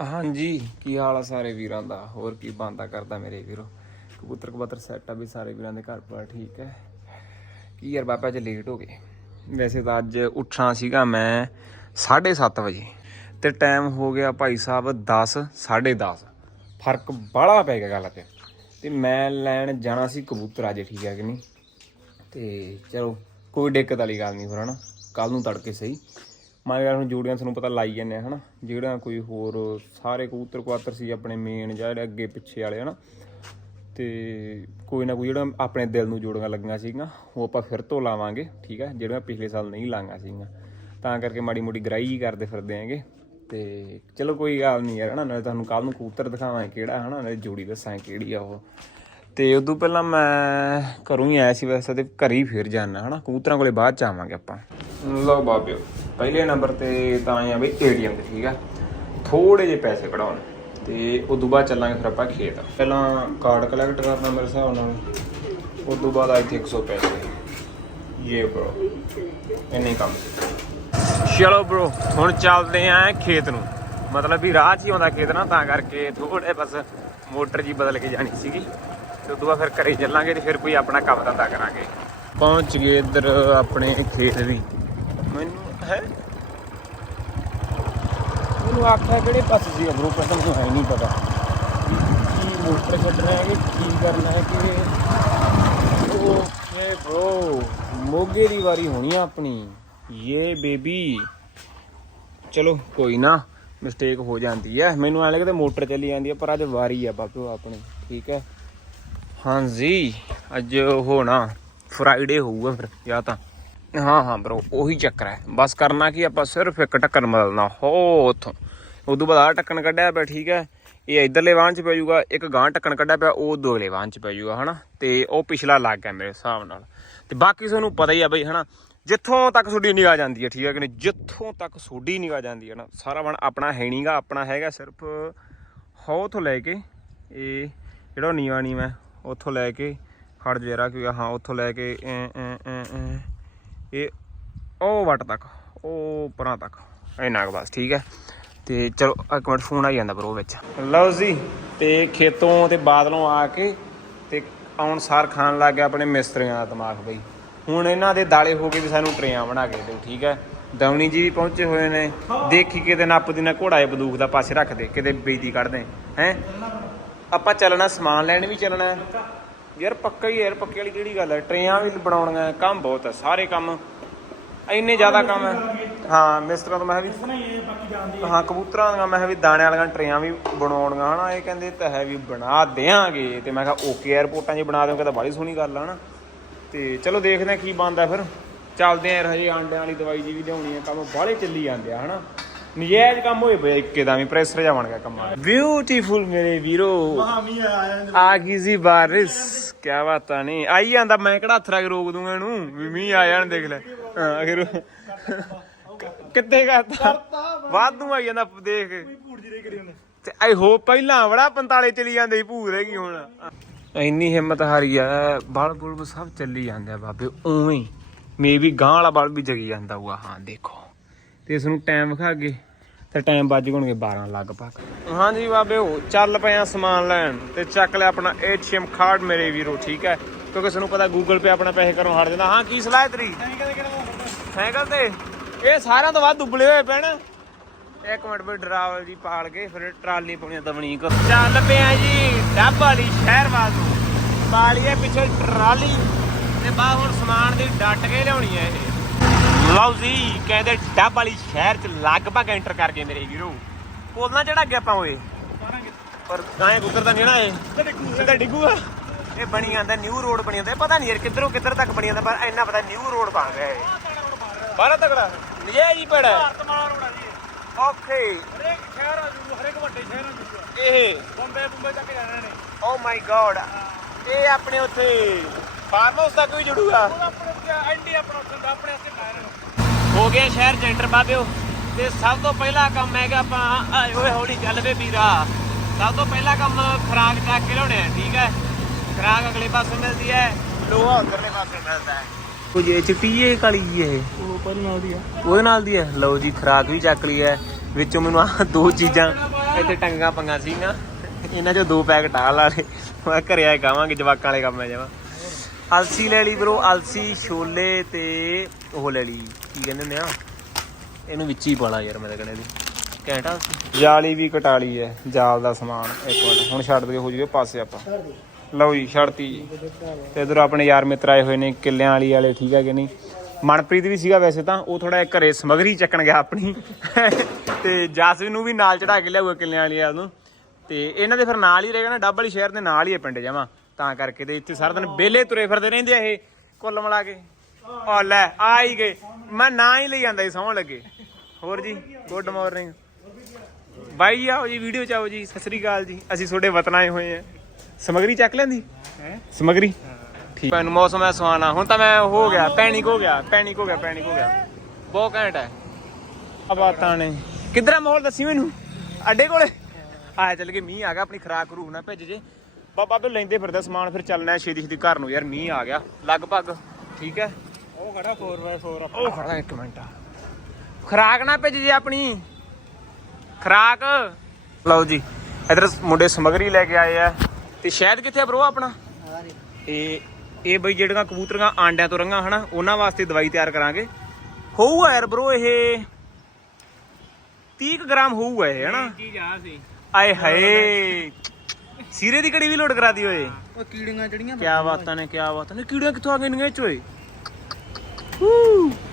ਹਾਂਜੀ, ਕੀ ਹਾਲ ਆ ਸਾਰੇ ਵੀਰਾਂ ਦਾ? ਹੋਰ ਕੀ ਬੰਦਾ ਕਰਦਾ ਮੇਰੇ ਵੀਰੋ? ਕਬੂਤਰ ਕਬੂਤਰ ਸੈੱਟ ਆ ਵੀ ਸਾਰੇ ਵੀਰਾਂ ਦੇ ਘਰ ਪਰ ਠੀਕ ਹੈ। ਕੀ ਯਾਰ ਬਾਬਾ, ਅੱਜ ਲੇਟ ਹੋ ਗਏ। ਵੈਸੇ ਤਾਂ ਅੱਜ ਉੱਠਣਾ ਸੀਗਾ ਮੈਂ 7:30 ਵਜੇ ਤੇ ਟਾਈਮ ਹੋ ਗਿਆ ਭਾਈ ਸਾਹਿਬ 10 10:30 ਫ਼ਰਕ ਬਾਹਲਾ ਪੈ ਗਿਆ ਗੱਲ ਤੇ। ਤੇ ਮੈਂ ਲੈਣ ਜਾਣਾ ਸੀ ਕਬੂਤਰ ਅੱਜ, ਠੀਕ ਹੈ ਕਿ ਨਹੀਂ? ਤੇ ਚਲੋ, ਕੋਈ ਦਿੱਕਤ ਵਾਲੀ ਗੱਲ ਨਹੀਂ ਫਿਰ ਹਨਾ? ਕੱਲ ਨੂੰ ਤੜਕੇ ਸਹੀ। ਮੈਂ ਯਾਰ ਹੁਣ ਜੋੜੀਆਂ ਤੁਹਾਨੂੰ ਪਤਾ ਲਾਈ ਜਾਂਦੇ ਆ, ਹਨਾ? ਜਿਹੜਾ ਕੋਈ ਹੋਰ ਸਾਰੇ ਕਬੂਤਰ ਕੁਆਤਰ ਸੀ ਆਪਣੇ ਮੇਨ ਜਾਂ ਜਿਹੜੇ ਅੱਗੇ ਪਿੱਛੇ ਵਾਲੇ, ਹਨਾ? ਤੇ ਕੋਈ ਨਾ ਕੋਈ ਜਿਹੜਾ ਆਪਣੇ ਦਿਲ ਨੂੰ ਜੋੜੀਆਂ ਲੱਗੀਆਂ ਸੀਗੀਆਂ, ਉਹ ਆਪਾਂ ਫਿਰ ਤੋਂ ਲਾਵਾਂਗੇ, ਠੀਕ ਹੈ ਜਿਹੜੀਆਂ ਪਿਛਲੇ ਸਾਲ ਨਹੀਂ ਲਾਈਆਂ ਸੀਗੀਆਂ। ਤਾਂ ਕਰਕੇ ਮਾੜੀ ਮੋਟੀ ਗਰਾਈ ਹੀ ਕਰਦੇ ਫਿਰਦੇ ਆਂਗੇ ਤੇ ਚਲੋ ਕੋਈ ਗੱਲ ਨਹੀਂ ਯਾਰ, ਹਨਾ? ਨਾਲੇ ਤੁਹਾਨੂੰ ਕੱਲ ਨੂੰ ਕਬੂਤਰ ਦਿਖਾਵਾਂਗੇ ਕਿਹੜਾ, ਹਨਾ? ਨਾਲੇ ਜੋੜੀ ਦੱਸਾਂ ਕਿਹੜੀ ਆ ਉਹ। ਤੇ ਉਦੋਂ ਪਹਿਲਾਂ ਮੈਂ ਘਰੋਂ ਹੀ ਆਇਆ ਸੀ ਵੈਸੇ ਤੇ ਘਰ ਹੀ ਫਿਰ ਜਾਣਾ ਹਨਾ? ਕਬੂਤਰਾਂ ਕੋਲੇ ਬਾਅਦ ਚ ਆਵਾਂਗੇ ਆਪਾਂ। ਲਓ ਬਾਬਿਓ। ਪਹਿਲੇ ਨੰਬਰ ਤੇ ਤਾਂ ਆਏ ਆ ਬਈ ਏਟੀਐਮ ਤੇ, ਠੀਕ ਆ? ਥੋੜੇ ਜਿਹੇ ਪੈਸੇ ਕਢਾਉਣ ਤੇ ਤੋਂ ਬਾਅਦ ਚੱਲਾਂਗੇ ਫਿਰ ਆਪਾਂ ਖੇਤ। ਪਹਿਲਾਂ ਕਾਰਡ ਕਲੈਕਟ ਕਰਨਾ ਮੇਰੇ ਹਿਸਾਬ ਨਾਲ, ਉਦੋਂ ਬਾਅਦ ਆਈ ਥਿੰਕ 100 ਪੈਸੇ। ਇਹ ਬ్రో ਇੰਨੇ ਹੀ ਕੰਮ ਸੀ। ਚਲੋ ਬ్రో ਹੁਣ ਚੱਲਦੇ ਆਂ ਖੇਤ ਨੂੰ। ਮਤਲਬ ਵੀ ਰਾਹ 'ਚ ਹੀ ਆਉਂਦਾ ਖੇਤ ਨਾ, ਤਾਂ ਕਰਕੇ ਥੋੜੇ ਬਸ ਮੋਟਰ ਜੀ ਬਦਲ ਕੇ ਜਾਣੀ ਸੀਗੀ। ਤੇ ਉਦੋਂ ਬਾਅਦ ਫਿਰ ਘਰੇ ਚੱਲਾਂਗੇ ਤੇ ਫਿਰ ਕੋਈ ਆਪਣਾ ਕੰਮ ਧੰਦਾ ਕਰਾਂਗੇ। ਪਹੁੰਚ ਗਏ ਇੱਧਰ ਆਪਣੇ ਖੇਤ ਵੀ। ਮੈਨੂੰ ਹੈ? ਮੈਨੂੰ ਆਖਿਆ ਕਿਹੜੇ ਪਾਸੇ ਸੀ ਬ్రో ਪਤਾ ਮੈਨੂੰ ਹੈ ਨਹੀਂ ਪਤਾ। ਕੀ ਮੋਟਰ ਛੱਡਣਾ ਹੈ ਕਿ ਕੀ ਕਰਨਾ ਹੈ ਕਿ ਓਕੇ ਬ్రో ਮੋਗੇ ਦੀ ਵਾਰੀ ਹੋਣੀ ਆ ਆਪਣੀ। ਯੇ ਬੇਬੀ। ਚਲੋ ਕੋਈ ਨਾ ਮਿਸਟੇਕ ਹੋ ਜਾਂਦੀ ਹੈ ਮੈਨੂੰ ਐਂ ਲੱਗਦਾ ਮੋਟਰ ਚੱਲੀ ਜਾਂਦੀ ਹੈ ਪਰ ਅੱਜ ਵਾਰੀ ਆ ਬਾਪੂ ਆਪਣੀ ਠੀਕ ਹੈ? ਹਾਂਜੀ ਅੱਜ ਹੋਣਾ ਫਰਾਈਡੇ ਹੋਊਗਾ ਫਿਰ ਜਾਂ ਤਾਂ। ਹਾਂ ਹਾਂ ਬ్రో ਉਹੀ ਚੱਕਰ ਹੈ। ਬਸ ਕਰਨਾ ਕੀ ਆਪਾਂ ਸਿਰਫ ਇੱਕ ਟੱਕਰ ਮਦਲਣਾ ਹੋ ਉਥੋਂ। ਉਦੋਂ ਬਾਅਦ ਆਹ ਟੱਕਣ ਕੱਢਿਆ ਪਿਆ ਠੀਕ ਹੈ। ਇਹ ਇਧਰਲੇ ਵਾਹਨ ਚ ਪੈ ਜਾਊਗਾ ਇੱਕ ਗਾਂ ਟੱਕਣ ਕੱਢਿਆ ਪਿਆ ਉਹ ਦੋਗਲੇ ਵਾਹਨ ਚ ਪੈ ਜਾਊਗਾ ਹਨਾ। ਤੇ ਉਹ ਪਿਛਲਾ ਲੱਗ ਗਿਆ ਮੇਰੇ ਹਿਸਾਬ ਨਾਲ। ਤੇ ਬਾਕੀ ਤੁਹਾਨੂੰ ਪਤਾ ਹੀ ਆ ਬਈ ਹਨਾ ਜਿੱਥੋਂ ਤੱਕ ਤੁਹਾਡੀ ਨਿਗਾਹ ਜਾਂਦੀ ਹੈ ਠੀਕ ਹੈ ਕਿ ਨਹੀਂ? ਜਿੱਥੋਂ ਤੱਕ ਤੁਹਾਡੀ ਨਿਗਾਹ ਜਾਂਦੀ ਹੈ ਨਾ ਸਾਰਾ ਵਣ ਆਪਣਾ ਹੈ ਨਹੀਂਗਾ ਆਪਣਾ ਹੈਗਾ ਸਿਰਫ ਹੋ ਤੋਂ ਲੈ ਕੇ ਇਹ ਜਿਹੜਾ ਨੀਵਾ ਨੀਵਾ ਹੈ, ਉੱਥੋਂ ਲੈ ਕੇ ਖੜ ਜੇਰਾ ਕਿ ਹਾਂ ਉੱਥੋਂ ਲੈ ਕੇ ਐਂ, ਐਂ, ਐਂ, ਐਂ, ਇਹ ਉਹ ਵੱਟ ਤੱਕ, ਉਹ ਪਰਾਂ ਤੱਕ, ਇੰਨਾ ਕੁ ਬਸ, ਠੀਕ ਹੈ? ਤੇ ਚਲੋ, ਇੱਕ ਮਿੰਟ ਫੋਨ ਆ ਜਾਂਦਾ ਬਰੋ ਵਿੱਚ। ਲਓ ਜੀ, ਤੇ ਖੇਤੋਂ ਤੇ ਬਾਦਲੋਂ ਆ ਕੇ ਤੇ ਆਉਣ ਸਾਰ ਖਾਣ ਲੱਗ ਗਿਆ ਆਪਣੇ ਮਿਸਤਰੀਆਂ ਦਾ ਦਿਮਾਗ ਬਈ। ਹੁਣ ਇਹਨਾਂ ਦੇ ਦਾਲੇ ਹੋ ਗਏ ਵੀ ਸਾਨੂੰ ਟਰੇਆਂ ਬਣਾ ਕੇ ਦਿਓ, ਠੀਕ ਹੈ? ਦਵਨੀ ਜੀ ਵੀ ਪਹੁੰਚੇ ਹੋਏ ਨੇ। ਦੇਖੀ ਕਿਤੇ ਨੱਪ ਦੀ ਨਾ ਘੋੜਾ ਇਹ ਬੰਦੂਕ ਦਾ ਪਾਸੇ ਰੱਖ ਦੇ, ਕਿਤੇ ਬੇਇੱਜ਼ਤੀ ਕੱਢਦੇ ਹੈ? ਆਪਾਂ ਚੱਲਣਾ, ਸਮਾਨ ਲੈਣ ਵੀ ਚੱਲਣਾ। ਯਾਰ ਪੱਕਾ ਹੀ ਯਾਰ ਪੱਕੇ ਵਾਲੀ ਕਿਹੜੀ ਗੱਲ ਹੈ? ਟਰੇਆਂ ਵੀ ਬਣਾਉਣੀਆਂ ਕੰਮ ਬਹੁਤ ਹੈ ਸਾਰੇ ਕੰਮ। ਇੰਨੇ ਜ਼ਿਆਦਾ ਕੰਮ ਹੈ। ਹਾਂ ਮਿਸਤਰਾਂ ਤੋਂ ਮੈਂ ਵੀ ਹਾਂ ਕਬੂਤਰਾਂ ਦੀਆਂ ਮੈਂ ਵੀ ਦਾਣੇ ਵਾਲੀਆਂ ਟਰੇਆਂ ਵੀ ਬਣਾਉਣੀਆਂ ਹਨਾ। ਇਹ ਕਹਿੰਦੇ ਤਾਂ ਹੈ ਵੀ ਬਣਾ ਦੇਾਂਗੇ ਤੇ ਮੈਂ ਕਿਹਾ ਓਕੇ 에어ਪੋਰਟਾਂ 'ਚ ਬਣਾ ਦਿਓ ਕਹਿੰਦਾ ਬੜੀ ਸੋਹਣੀ ਗੱਲ ਆ ਹਨਾ। ਤੇ ਚਲੋ ਦੇਖਦੇ ਆ ਕੀ ਬਣਦਾ ਫਿਰ। ਚੱਲਦੇ ਆ ਹਜੇ ਆਂਡਿਆਂ ਵਾਲੀ ਦਵਾਈ ਜੀ ਵੀ ਲਿਆਉਣੀ ਆ ਕੰਮ ਬਾਹਲੇ ਚੱਲੀ ਜਾਂਦੇ ਆ ਹਨਾ। ਨਜਾਇਜ਼ ਕੰਮ ਹੋਏ ਪਏ ਇੱਕੇ ਦਾ ਵੀ ਪ੍ਰੈਸ਼ਰ ਜਾ ਬਣ ਗਿਆ ਕੰਮਾਂ ਬਿਊਟੀਫੁਲ ਮੇਰੇ ਵੀਰੋ। ਆ ਗਈ ਸੀ ਬਾਰਿਸ਼। ਕਿਆ ਬਾਤਾਂ ਨਹੀਂ ਆਈ ਜਾਂਦਾ, ਮੈਂ ਕਿਹੜਾ ਹੱਥ ਰੱਖ ਰੋਕ ਦੂੰਗਾ ਇਹਨੂੰ? ਵੀ ਮੀਂਹ ਆ ਜਾਣ, ਦੇਖ ਲੈ। ਹਾਂ, ਫਿਰ ਕਿੱਥੇ ਕਰਤਾ? ਵਾਧੂ ਆਈ ਜਾਂਦਾ ਦੇਖ ਤੇ ਆਈ ਹੋ, ਪਹਿਲਾਂ ਬੜਾ 45 ਚਲੀ ਜਾਂਦੇ ਸੀ ਭੂਰ ਹੈਗੀ ਹੁਣ। ਇੰਨੀ ਹਿੰਮਤ ਹਾਰੀ ਆ, ਬਲ ਬੁਲ ਸਭ ਚੱਲੀ ਜਾਂਦੇ ਆ ਬਾਬੇ, ਉਵੇਂ ਮੇ ਵੀ ਗਾਂ ਵਾਲਾ ਬਲ ਵੀ ਜਗੀ ਜਾਂਦਾ ਹੋਊਗਾ। ਹਾਂ, ਦੇਖੋ। ਤੇ ਇਸ ਨੂੰ ਟਾਈਮ ਵਿਖਾ ਅੱਗੇ। ਤੇ ਟਾਈਮ ਵੱਜ ਗਣਗੇ 12 ਲਗਭਗ। ਹਾਂਜੀ ਬਾਬੇ, ਉਹ ਚੱਲ ਪਏ ਆ ਸਮਾਨ ਲੈਣ ਤੇ ਚੱਕ ਲਿਆ ਆਪਣਾ ਏਟੀਐਮ ਕਾਰਡ ਮੇਰੇ ਵੀਰੋ, ਠੀਕ ਹੈ? ਕਿਉਂਕਿ ਸਾਨੂੰ ਪਤਾ ਗੂਗਲ ਪੇ ਆਪਣਾ ਪੈਸੇ ਘਰੋਂ ਹਟ ਜਾਂਦਾ। ਹਾਂ, ਕੀ ਸਲਾਹ ਹੈ ਤੇਰੀ? ਸਾਈਕਲ ਤੇ। ਇਹ ਸਾਰਿਆਂ ਤੋਂ ਵੱਧ ਦੁੱਬਲੇ ਹੋਏ ਪੈਣ। ਇੱਕ ਮਿੰਟ ਬਈ, ਡਰਾਵਲ ਜੀ ਪਾਲ ਕੇ ਫਿਰ ਟਰਾਲੀ ਪਾਉਣੀ ਦਵਣੀ ਕੋ ਚੱਲ ਪਿਆ ਜੀ ਡੱਬ ਵਾਲੀ ਸ਼ਹਿਰ ਵੱਲ ਨੂੰ। ਪਾਲੀਏ ਪਿੱਛੇ ਟਰਾਲੀ ਤੇ ਬਾਹਰ ਹੁਣ ਸਮਾਨ ਦੀ ਡੱਟ ਕੇ ਲਿਆਉਣੀ ਹੈ ਇਹ। ਲਓ ਜੀ ਕਹਿੰਦੇ ਡੱਬ ਵਾਲੀ ਸ਼ਹਿਰ ਚ ਲਗਭਗ ਐਂਟਰ ਕਰ ਗਏ ਮੇਰੇ ਵੀਰੋ। ਕੋਲਨਾ ਚੜਾ ਗਿਆ ਆਪਾਂ ਓਏ? ਪਰ ਗਾਏ ਗੁੱਤਰ ਨਹੀਂ ਨਾ ਇਹ ਸਿੱਧਾ ਡਿੱਗੂਗਾ ਇਹ ਬਣੀ ਜਾਂਦਾ ਨਿਊ ਰੋਡ ਬਣੀ ਜਾਂਦਾ। ਪਤਾ ਨਹੀਂ ਯਾਰ ਕਿੱਧਰੋਂ ਕਿੱਧਰ ਤੱਕ ਬਣੀ ਜਾਂਦਾ ਪਰ ਇੰਨਾ ਪਤਾ ਨਿਊ ਰੋਡ ਬਣ ਰਿਹਾ ਇਹ ਬਾਰਾ ਤਕੜਾ। ਨਜਾਇਜ਼ ਹੀ ਪੜਾ ਓਕੇ। ਹਰੇਕ ਸ਼ਹਿਰ ਆ ਜੂ ਹਰੇਕ ਵੱਡੇ ਸ਼ਹਿਰ ਆ ਜੂ ਇਹ। ਬੰਬੇ ਬੰਬੇ ਤੱਕ ਜਾਣਾ ਨੇ ਓ ਮਾਈ ਗॉड ਇਹ ਆਪਣੇ ਉੱਥੇ ਫਾਰਮ ਹਾਊਸ ਤੱਕ ਵੀ ਜੁੜੂਗਾ। ਆਪਣੇ ਐਂਡੀ ਆਪਣਾ ਉੱਥੇ ਹੋ ਗਿਆ ਸ਼ਹਿਰ ਜੈਂਟਰ ਬਾਬਿਓ। ਤੇ ਸਭ ਤੋਂ ਪਹਿਲਾ ਕੰਮ ਹੈਗਾ ਆਪਾਂ ਆਏ ਓਏ ਹੌਲੀ ਚੱਲ ਵੇ ਵੀਰਾ। ਸਭ ਤੋਂ ਪਹਿਲਾ ਕੰਮ ਖਰਾਕ ਚੱਕ ਕੇ ਲਿਆਉਣੇ ਆ ਠੀਕ ਹੈ? ਖਰਾਕ ਅਗਲੇ ਪਾਸੇ ਮਿਲਦੀ ਹੈ ਲੋਹਾ ਉਧਰਲੇ ਪਾਸੇ ਮਿਲਦਾ ਹੈ। ਕੁਝ ਇਹ ਚਿੱਟੀ ਕਾਲੀ ਜੀ ਇਹ? ਉਹ ਪਰ ਨਾਲ ਦੀ ਆ। ਉਹਦੇ ਨਾਲ ਦੀ ਹੈ? ਲਓ ਜੀ ਖਰਾਕ ਵੀ ਚੱਕ ਲਈ ਹੈ। ਵਿੱਚੋਂ ਮੈਨੂੰ ਆਹ ਦੋ ਚੀਜ਼ਾਂ ਇੱਥੇ ਟੰਗਾ ਪੰਗਾ ਸੀ ਨਾ। ਇਹਨਾਂ ਚੋਂ ਦੋ ਪੈਕਟ ਆ ਲਾਲੇ ਮੈਂ ਘਰੇ ਆ ਕੇ ਖਾਵਾਂਗੇ ਜਵਾਕਾਂ ਵਾਲੇ ਕੰਮ ਹੈ ਜਮਾ। ਅਲਸੀ ਲੈ ਲਈ ਬ్రో ਅਲਸੀ ਛੋਲੇ ਤੇ ਉਹ ਲੈ ਲਈ। ਕੀ ਕਹਿੰਦੇ ਨੇ ਆ? ਇਹਨੂੰ ਵਿੱਚ ਹੀ ਪਾਣਾ ਯਾਰ ਮੈਂ ਤਾਂ ਕਹਿੰਦਾ ਘੈਂਟਾ? ਜਾਲੀ ਵੀ ਕਟਾ ਹੈ ਜਾਲ ਦਾ ਸਮਾਨ, ਇੱਕ ਮਿੰਟ, ਹੁਣ ਛੱਡ ਦੇ, ਹੋ ਜੂਗੇ ਪਾਸੇ ਆਪਾਂ। ਲਓ ਜੀ, ਛੱਡਤੀ ਜੀ। ਤੇ ਇਧਰ ਆਪਣੇ ਯਾਰ ਮਿੱਤਰ ਆਏ ਹੋਏ ਨੇ, ਕਿੱਲਿਆਂ ਵਾਲੀ ਵਾਲੇ, ਠੀਕ ਹੈ ਕਿ ਨਹੀਂ? ਮਨਪ੍ਰੀਤ ਵੀ ਸੀਗਾ ਵੈਸੇ ਤਾਂ, ਉਹ ਥੋੜਾ ਘਰੇ ਸਮਗਰੀ ਚੱਕਣ ਗਿਆ ਆਪਣੀ। ਤੇ ਜਾਸਵੀ ਨੂੰ ਵੀ ਨਾਲ ਚੜਾ ਕੇ ਲਿਆਊਗਾ ਕਿੱਲਿਆਂ ਵਾਲੀ ਵਾਲ ਨੂੰ। ਤੇ ਇਹਨਾਂ ਦੇ ਫਿਰ ਨਾਲ ਹੀ ਰਹੇਗਾ ਨਾ, ਡੱਬ ਵਾਲੀ ਸ਼ਹਿਰ ਦੇ ਨਾਲ ਹੀ ਹੈ ਪਿੰਡ ਜਾਵਾਂ ਤਾਂ ਕਰਕੇ ਤੇ ਇੱਥੇ ਸਾਰਾ ਦਿਨ ਬੇਲੇ ਤੁਰੇ ਫਿਰਦੇ ਰਹਿੰਦੇ ਆ ਇਹ, ਕੁੱਲ ਮਿਲਾ ਕੇ। ਆ ਲੈ ਆ ਹੀ ਗਏ। ਮੈਂ ਨਾ ਹੀ ਲਈ ਜਾਂਦਾ ਸੀ ਸੌਣ ਲੱਗੇ। ਹੋਰ ਜੀ ਗੁੱਡ ਮਾਰਨਿੰਗ। ਬਾਈ ਆਓ ਜੀ ਵੀਡੀਓ ਚ ਆਓ ਜੀ ਸਤਿ ਸ੍ਰੀ ਅਕਾਲ ਜੀ। ਅਸੀਂ ਤੁਹਾਡੇ ਵਤਨ ਆਏ ਹੋਏ ਆ। ਸਮਗਰੀ ਚੱਕ ਲੈਂਦੀ? ਹੈ? ਸਮਗਰੀ? ਠੀਕ। ਹੈ ਮੌਸਮ ਹੈ ਸੁਹਾਣਾ। ਹੁਣ ਤਾਂ ਮੈਂ ਹੋ ਗਿਆ ਪੈਨਿਕ ਹੋ ਗਿਆ ਪੈਨਿਕ ਹੋ ਗਿਆ ਪੈਨਿਕ ਹੋ ਗਿਆ। ਬਹੁਤ ਘੈਂਟ ਹੈ ਆ ਬਾਤਾਂ ਨੇ। ਕਿੱਧਰ ਆ ਮਾਹੌਲ ਦੱਸੀ ਮੈਨੂੰ? ਅੱਡੇ ਕੋਲੇ? ਆਇਆ ਚੱਲ ਕੇ ਮੀਂਹ ਆ ਗਿਆ ਆਪਣੀ ਖਰਾਕ ਰੂ ਨਾ ਭੇਜ ਜੇ। ਬਾਬਾ ਤੋਂ ਲੈਂਦੇ ਫਿਰਦਾ ਸਮਾਨ ਫਿਰ ਚੱਲਣਾ ਛੇਤੀ ਛੇਤੀ ਘਰ ਨੂੰ। ਯਾਰ ਮੀਂਹ ਆ ਗਿਆ। ਲਗਭਗ ਠੀਕ ਹੈ ਉਹ ਖੜਾ 4x4 ਆਪਣਾ। ਉਹ ਖੜਾ ਇੱਕ ਮਿੰਟ। ਖਰਾਕ ਨਾ ਭੇਜ ਜੇ ਆਪਣੀ। ਖਰਾਕ। ਲਓ ਜੀ ਇਧਰ ਮੁੰਡੇ ਸਮਗਰੀ ਲੈ ਕੇ ਆਏ ਆ। ਤੇ ਸ਼ਾਇਦ ਕਿੱਥੇ ਆ ਬ్రో ਆਪਣਾ? ਇਹ ਇਹ ਬਈ ਜਿਹੜੀਆਂ ਕਬੂਤਰੀਆਂ ਆਂਡਿਆਂ ਤੋਂ ਰੰਗਾਂ ਹਨਾ ਉਹਨਾਂ ਵਾਸਤੇ ਦਵਾਈ ਤਿਆਰ ਕਰਾਂਗੇ। ਹੋਊਗਾ ਯਾਰ ਬ్రో ਇਹ। 30 ਕੁ ਗ੍ਰਾਮ ਹੋਊਗਾ ਇਹ ਹਨਾ? ਚੀਜ਼ ਆ ਸੀ। ਆਏ ਹਾਏ। ਸੀਰੇ ਦੀ ਕੜੀ ਵੀ ਲੋਡ ਕਰਾਤੀ ਓਏ ਉਹ ਕੀੜੀਆਂ ਜੜੀਆਂ ਕਿਆ ਬਾਤਾਂ ਨੇ ਕਿਆ ਬਾਤਾਂ ਨੇ। ਕੀੜੀਆਂ ਕਿੱਥੋਂ ਆ ਗਈਆਂ ਇਹ ਚ ਓਏ? ਹੂ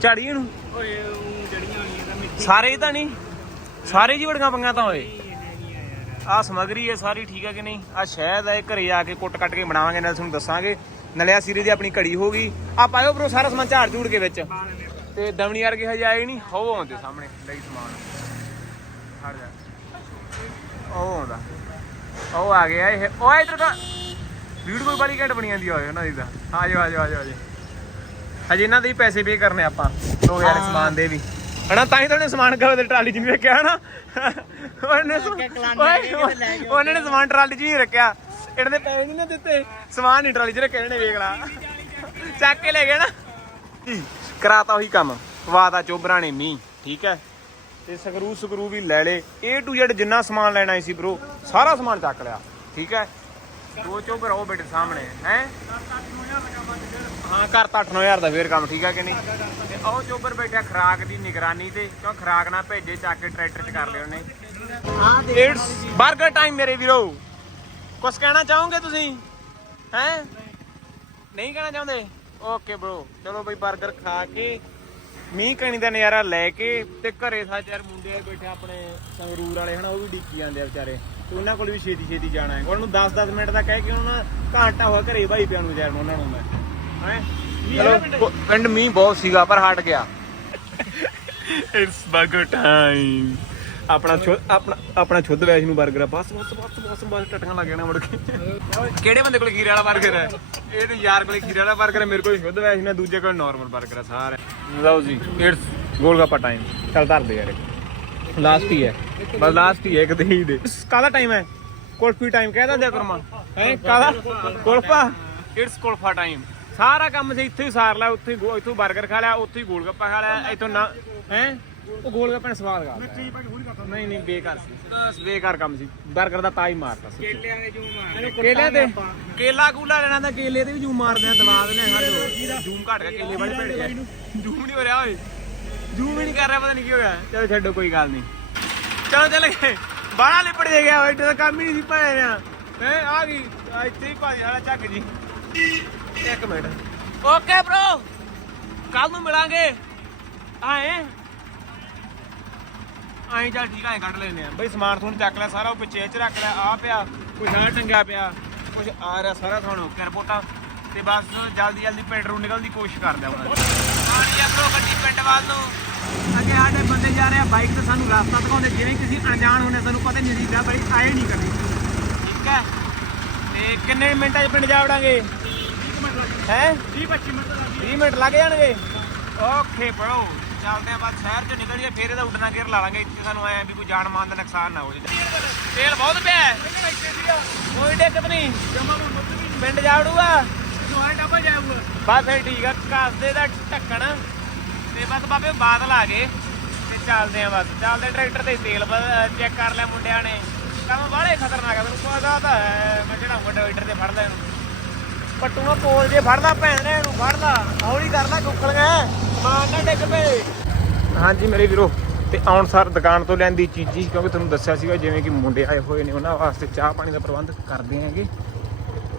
ਝਾੜੀ ਇਹਨੂੰ ਓਏ ਉਹ ਜੜੀਆਂ ਹੋਈਆਂ ਤਾਂ ਮਿੱਟੀ ਸਾਰੇ ਹੀ ਤਾਂ ਨਹੀਂ? ਸਾਰੇ ਜੀ ਵੜੀਆਂ ਪੰਗਾ ਤਾਂ ਓਏ। ਆ ਸਮਗਰੀ ਹੈ ਸਾਰੀ ਠੀਕ ਹੈ ਕਿ ਨਹੀਂ? ਆ ਸ਼ਹਿਦ ਹੈ ਘਰੇ ਆ ਕੇ ਕੁੱਟ ਕੱਟ ਕੇ ਬਣਾਵਾਂਗੇ ਨਾਲ ਤੁਹਾਨੂੰ ਦੱਸਾਂਗੇ। ਨਲਿਆ ਸੀਰੇ ਦੀ ਆਪਣੀ ਘੜੀ ਹੋ ਗਈ। ਆ ਪਾਇਓ ਬਰੋ ਸਾਰਾ ਸਮਾਨ ਝਾੜ ਝੂੜ ਕੇ ਵਿੱਚ। ਤੇ ਦਮਣੀ ਵਰਗੇ ਹਜੇ ਆਏ ਨਹੀਂ ਹੋ ਆਉਂਦੇ ਸਾਹਮਣੇ ਲਈ ਸਮਾਨ। ਹਟ ਜਾ। ਉਹ ਆਉਂਦਾ। ਉਹ ਆ ਗਿਆ ਇਹ। ਓਏ ਇਧਰ ਦਾ ਵੀਡੀਓ ਬੜੀ ਘੈਂਟ ਬਣੀ ਜਾਂਦੀ ਓਏ ਉਹਨਾਂ ਦੀ ਤਾਂ। ਜਾਓ ਆ ਜਾਓ ਆ ਜਾਓ। ਹਜੇ ਇਹਨਾਂ ਦੇ ਵੀ ਪੈਸੇ ਪੇ ਕਰਨੇ ਆਪਾਂ 2000 ਸਮਾਨ ਦੇ ਵੀ। ਹਣਾ ਤਾਂ ਹੀ ਤਾਂ ਉਹਨੇ ਸਮਾਨ ਕਹੋ ਤੇ ਟਰਾਲੀ 'ਚ ਨਹੀਂ ਰੱਖਿਆ ਹਨਾ? ਉਹਨੇ ਸ- ਓਏ, ਉਹਨੇ ਨੇ ਸਮਾਨ ਟਰਾਲੀ 'ਚ ਨਹੀਂ ਰੱਖਿਆ। ਇਹਨਾਂ ਦੇ ਪੈਸੇ ਨਹੀਂ ਨਾ ਦਿੱਤੇ ਸਮਾਨ ਨਹੀਂ ਟਰਾਲੀ 'ਚ ਰੱਖਿਆ ਇਹਨੇ ਵੇਖ ਲਾ। ਚੱਕ ਕੇ ਲੈ ਗਏ ਨਾ। ਕਰਾਤਾ ਉਹੀ ਕੰਮ ਵਾਦਾ ਚੋਬਰਾਂ ਨੇ ਮੀਂਹ ਠੀਕ ਹੈ? ਤੇ ਸਕਰੂ ਸਕਰੂ ਵੀ ਲੈ ਲੇ A to Z ਜਿੰਨਾ ਸਮਾਨ ਲੈਣਾ ਸੀ ਬ్రో ਸਾਰਾ ਸਮਾਨ ਚੱਕ ਲਿਆ ਠੀਕ ਹੈ? ਦੋ ਚੋਬਰ ਉਹ ਬੈਠੇ ਸਾਹਮਣੇ ਹੈ? ਹਾਂ ਕਰਤਾ 8-9000 ਦਾ ਫੇਰ ਕੰਮ ਠੀਕ ਹੈ ਕਿ ਨਹੀਂ? ਤੇ ਉਹ ਚੋਬਰ ਬੈਠਿਆ ਖਰਾਕ ਦੀ ਨਿਗਰਾਨੀ ਤੇ ਕਿਉਂ ਖਰਾਕ ਨਾ ਭੇਜੇ ਚੱਕ ਕੇ ਟਰੈਕਟਰ 'ਚ ਕਰ ਲਿਓ ਉਹਨੇ। ਹਾਂ ਇਟਸ 버ਗਰ ਟਾਈਮ ਮੇਰੇ ਵੀਰੋ। ਕੁਝ ਕਹਿਣਾ ਚਾਹੋਗੇ ਤੁਸੀਂ? ਹੈ? ਨਹੀਂ ਕਹਿਣਾ ਚਾਹੁੰਦੇ? ਓਕੇ bro ਚਲੋ ਬਈ 버ਗਰ ਖਾ ਕੇ ਮੀਂਹ ਕਣੀ ਦਾ ਨਜ਼ਾਰਾ ਲੈ ਕੇ ਤੇ ਘਰੇ ਸਾਡੇ ਯਾਰ ਮੁੰਡੇ ਬੈਠੇ ਆਪਣੇ ਸੰਗਰੂਰ ਵਾਲੇ ਹਨਾ ਉਹ ਵੀ ਡਿੱਕੀ ਜਾਂਦੇ ਆ ਵਿਚਾਰੇ। ਤੇ ਉਹਨਾਂ ਕੋਲ ਵੀ ਛੇਤੀ ਛੇਤੀ ਜਾਣਾ ਹੈ। ਉਹਨਾਂ ਨੂੰ 10-10 ਮਿੰਟ ਦਾ ਕਹਿ ਕੇ ਉਹਨਾਂ ਘੰਟਾ ਹੋਇਆ ਘਰੇ ਭਾਈ ਪਿਆ ਨੂੰ ਯਾਰ ਉਹਨਾਂ ਨੂੰ ਮੈਂ। ਹੈ? ਚਲੋ ਪਿੰਡ ਮੀਂਹ ਬਹੁਤ ਸੀਗਾ ਪਰ ਹਟ ਗਿਆ। ਇਟਸ 버ਗਰ ਟਾਈਮ ਆਪਣਾ ਛੁ- ਆਪਣਾ ਆਪਣਾ ਸ਼ੁੱਧ ਵੈਸ਼ਨੂ 버ਗਰ ਆ। ਬਸ ਬਸ ਬਸ ਬਸ ਬਸ, ਟਟੀਆਂ ਲੱਗ ਜਾਣਾ ਮੁੜ ਕੇ। ਕਿਹੜੇ ਬੰਦੇ ਕੋਲ ਖੀਰੇ ਵਾਲਾ 버ਗਰ ਹੈ ਇਹ ਤੇ ਯਾਰ ਕੋਲ ਖੀਰੇ ਵਾਲਾ 버ਗਰ ਹੈ ਮੇਰੇ ਕੋਲ ਸ਼ੁੱਧ ਵੈਸ਼ਨੂ ਹੈ ਦੂਜੇ ਕੋਲ ਨਾਰਮਲ 버ਗਰ ਹੈ ਸਾਰਾ। ਲਓ ਜੀ ਇਟਸ ਗੋਲਗੱਪਾ ਟਾਈਮ ਚੱਲ ਧਰ ਦੇ ਯਾਰ ਲਾਸਟ ਹੀ ਹੈ। ਬਸ ਲਾਸਟ ਹੀ ਹੈ ਇੱਕ ਤੇ ਹੀ ਦੇ। ਕਾਹਦਾ ਟਾਈਮ ਹੈ? ਕੁਲਫੀ ਟਾਈਮ ਕਹਿਦਾ ਦਿਆ ਕਰਮਾ। ਹੈ, ਕਾਹਦਾ? ਕੁਲਫਾ। ਇਟਸ ਕੁਲਫਾ ਟਾਈਮ ਸਾਰਾ ਕੰਮ ਸੀ, ਇੱਥੇ ਹੀ ਸਾਰ ਲਿਆ, ਉੱਥੇ ਹੀ ਗੋ- ਇੱਥੋਂ 버ਗਰ ਖਾ ਲਿਆ, ਉੱਥੇ ਹੀ ਗੋਲਗੱਪਾ ਖਾ ਲਿਆ, ਇੱਥੋਂ ਨਾ ਹੈ? ਉਹ ਗੋਲਗੱਪੇ ਨੇ ਸਵਾਦ ਗਾ ਨਹੀਂ ਨਹੀਂ ਬੇਕਾਰ ਸੀ। ਬਸ ਬੇਕਾਰ ਕੰਮ ਸੀ। 버ਗਰ ਦਾ ਤਾਂ ਹੀ ਮਾਰਤਾ ਸੀ। ਕੇਲਿਆਂ ਦੇ ਜੂਮ ਆ ਕੇਲੇ ਤੇ ਕੇਲਾ ਕੂਲਾ ਲੈਣਾ ਤਾਂ ਕੇਲੇ ਤੇ ਵੀ ਜੂਮ ਮਾਰਦੇ ਆ ਦਵਾ ਦਿੰਦੇ ਆ ਹਰ ਜੂਮ ਘਟ ਗਿਆ ਕੇਲੇ ਵਾਲੇ ਭੇੜ ਗਏ। ਜੂਮ ਨਹੀਂ ਹੋ ਰਿਹਾ ਓਏ। ਜੂਮ ਹੀ ਨਹੀਂ ਕਰ ਰਿਹਾ ਪਤਾ ਨਹੀਂ ਕੀ ਹੋ ਗਿਆ। ਚਲੋ ਛੱਡੋ ਕੋਈ ਗੱਲ ਨਹੀਂ। ਚਲੋ ਚੱਲ ਗਏ ਬਾਹਲਾ ਲਿਪੜ ਜੇ ਗਿਆ ਓਏ ਤੇ ਕੰਮ ਹੀ ਨਹੀਂ ਸੀ ਪਾਇਆ ਰਿਆ ਹੈ ਆ ਗਈ। ਆ ਇੱਥੇ ਹੀ ਭਾਜੀ ਵਾਲਾ ਚੱਕ ਜੀ। ਇੱਕ ਮਿੰਟ। ਓਕੇ ਬ్రో ਕੱਲ ਨੂੰ ਮਿਲਾਂਗੇ। ਆਏ। ਆਏ ਚੱਲ ਠੀਕ ਆਏ ਕੱਢ ਲੈਨੇ ਆ। ਬਈ ਸਮਾਨ ਤੁਹਾਨੂੰ ਚੱਕ ਲਿਆ ਸਾਰਾ ਉਹ ਪਿੱਛੇ ਚ ਰੱਖ ਲਿਆ ਆ ਪਿਆ ਕੁਛ ਆ ਟੰਗਿਆ ਪਿਆ ਕੁਛ ਆ ਰਿਹਾ ਸਾਰਾ ਤੁਹਾਨੂੰ ਓਕੇ ਰਿਪੋਰਟਾਂ। ਤੇ ਬਸ ਜਲਦੀ ਜਲਦੀ ਪਿੰਡ ਨੂੰ ਨਿਕਲਣ ਦੀ ਕੋਸ਼ਿਸ਼ ਕਰਦੇ ਹਾਂ ਆਣੀ ਆ ਬ్రో ਗੱਡੀ ਪਿੰਡ ਵੱਲ ਨੂੰ। ਅੱਗੇ ਸਾਡੇ ਬੰਦੇ ਜਾ ਰਹੇ ਆ ਬਾਈਕ ਤੇ ਸਾਨੂੰ ਰਸਤਾ ਦਿਖਾਉਂਦੇ ਜਿਵੇਂ ਕਿਸੇ ਅਣਜਾਣ ਹੁੰਦੇ ਸਾਨੂੰ ਪਤਾ ਨਹੀਂ ਸੀਗਾ ਬਾਈਕ ਆਏ ਨਹੀਂ ਕਰਨੀ ਠੀਕ ਹੈ? ਤੇ ਕਿੰਨੇ ਮਿੰਟਾਂ 'ਚ ਪਿੰਡ ਜਾ ਵੜਾਂਗੇ? ਹੈ? 20 25 ਮਿੰਟ ਦਾ 20 ਮਿੰਟ ਲੱਗ ਜਾਣਗੇ? ਓਕੇ ਬ్రో ਚੱਲਦੇ ਆ, ਬਸ ਸ਼ਹਿਰ ਚ ਨਿਕਲੀਏ, ਫੇਰ ਇਹਦਾ ਉੱਡਣਾ ਗੇਰ ਲਾ ਲਾਂਗੇ। ਇੱਥੇ ਸਾਨੂੰ ਆਇਆ ਵੀ ਕੋਈ ਜਾਨ ਮਾਨ ਦਾ ਨੁਕਸਾਨ ਨਾ ਹੋ ਜਾਏ ਤੇਲ ਬਹੁਤ ਪਿਆ ਹੈ। ਕੋਈ ਦਿੱਕਤ ਨਹੀਂ। ਪਿੰਡ ਜਾ ਬਸ ਫਿਰ ਠੀਕ ਆ ਕਾਸਦੇ ਦਾ ਢੱਕਣ। ਤੇ ਬਸ ਬਾਬੇ ਬਾਦਲ ਆ ਗਏ। ਤੇ ਚੱਲਦੇ ਆ ਬਸ। ਚੱਲਦੇ ਟਰੈਕਟਰ ਤੇ ਤੇਲ ਚੈੱਕ ਕਰ ਲਿਆ ਮੁੰਡਿਆਂ ਨੇ। ਕੰਮ ਬਾਹਲੇ ਖਤਰਨਾਕ ਆ ਤੈਨੂੰ ਪਤਾ ਤਾਂ ਹੈ, ਮੈਂ ਜਿਹੜਾ ਵੱਡਾ ਤੇ ਫੜ ਲੈਣ ਪੱਟੂਆਂ ਕੋਲ ਜੇ ਫੜਦਾ, ਭੈਣ ਨੇ ਇਹਨੂੰ ਫੜਦਾ। ਹੌਲੀ ਕਰਦਾ ਲੈ ਕੁੱਕਲੀਆਂ ਮਾਂ ਨਾ ਡਿੱਗ ਪਏ। ਹਾਂਜੀ ਮੇਰੇ ਵੀਰੋ ਤੇ ਆਉਣ ਸਾਰ ਦੁਕਾਨ ਤੋਂ ਲੈਂਦੀ ਚੀਜ਼ੀ ਕਿਉਂਕਿ ਤੁਹਾਨੂੰ ਦੱਸਿਆ ਸੀਗਾ ਜਿਵੇਂ ਕਿ ਮੁੰਡੇ ਆਏ ਹੋਏ ਨੇ ਉਹਨਾਂ ਵਾਸਤੇ ਚਾਹ ਪਾਣੀ ਦਾ ਪ੍ਰਬੰਧ ਕਰਦੇ ਹੈਗੇ।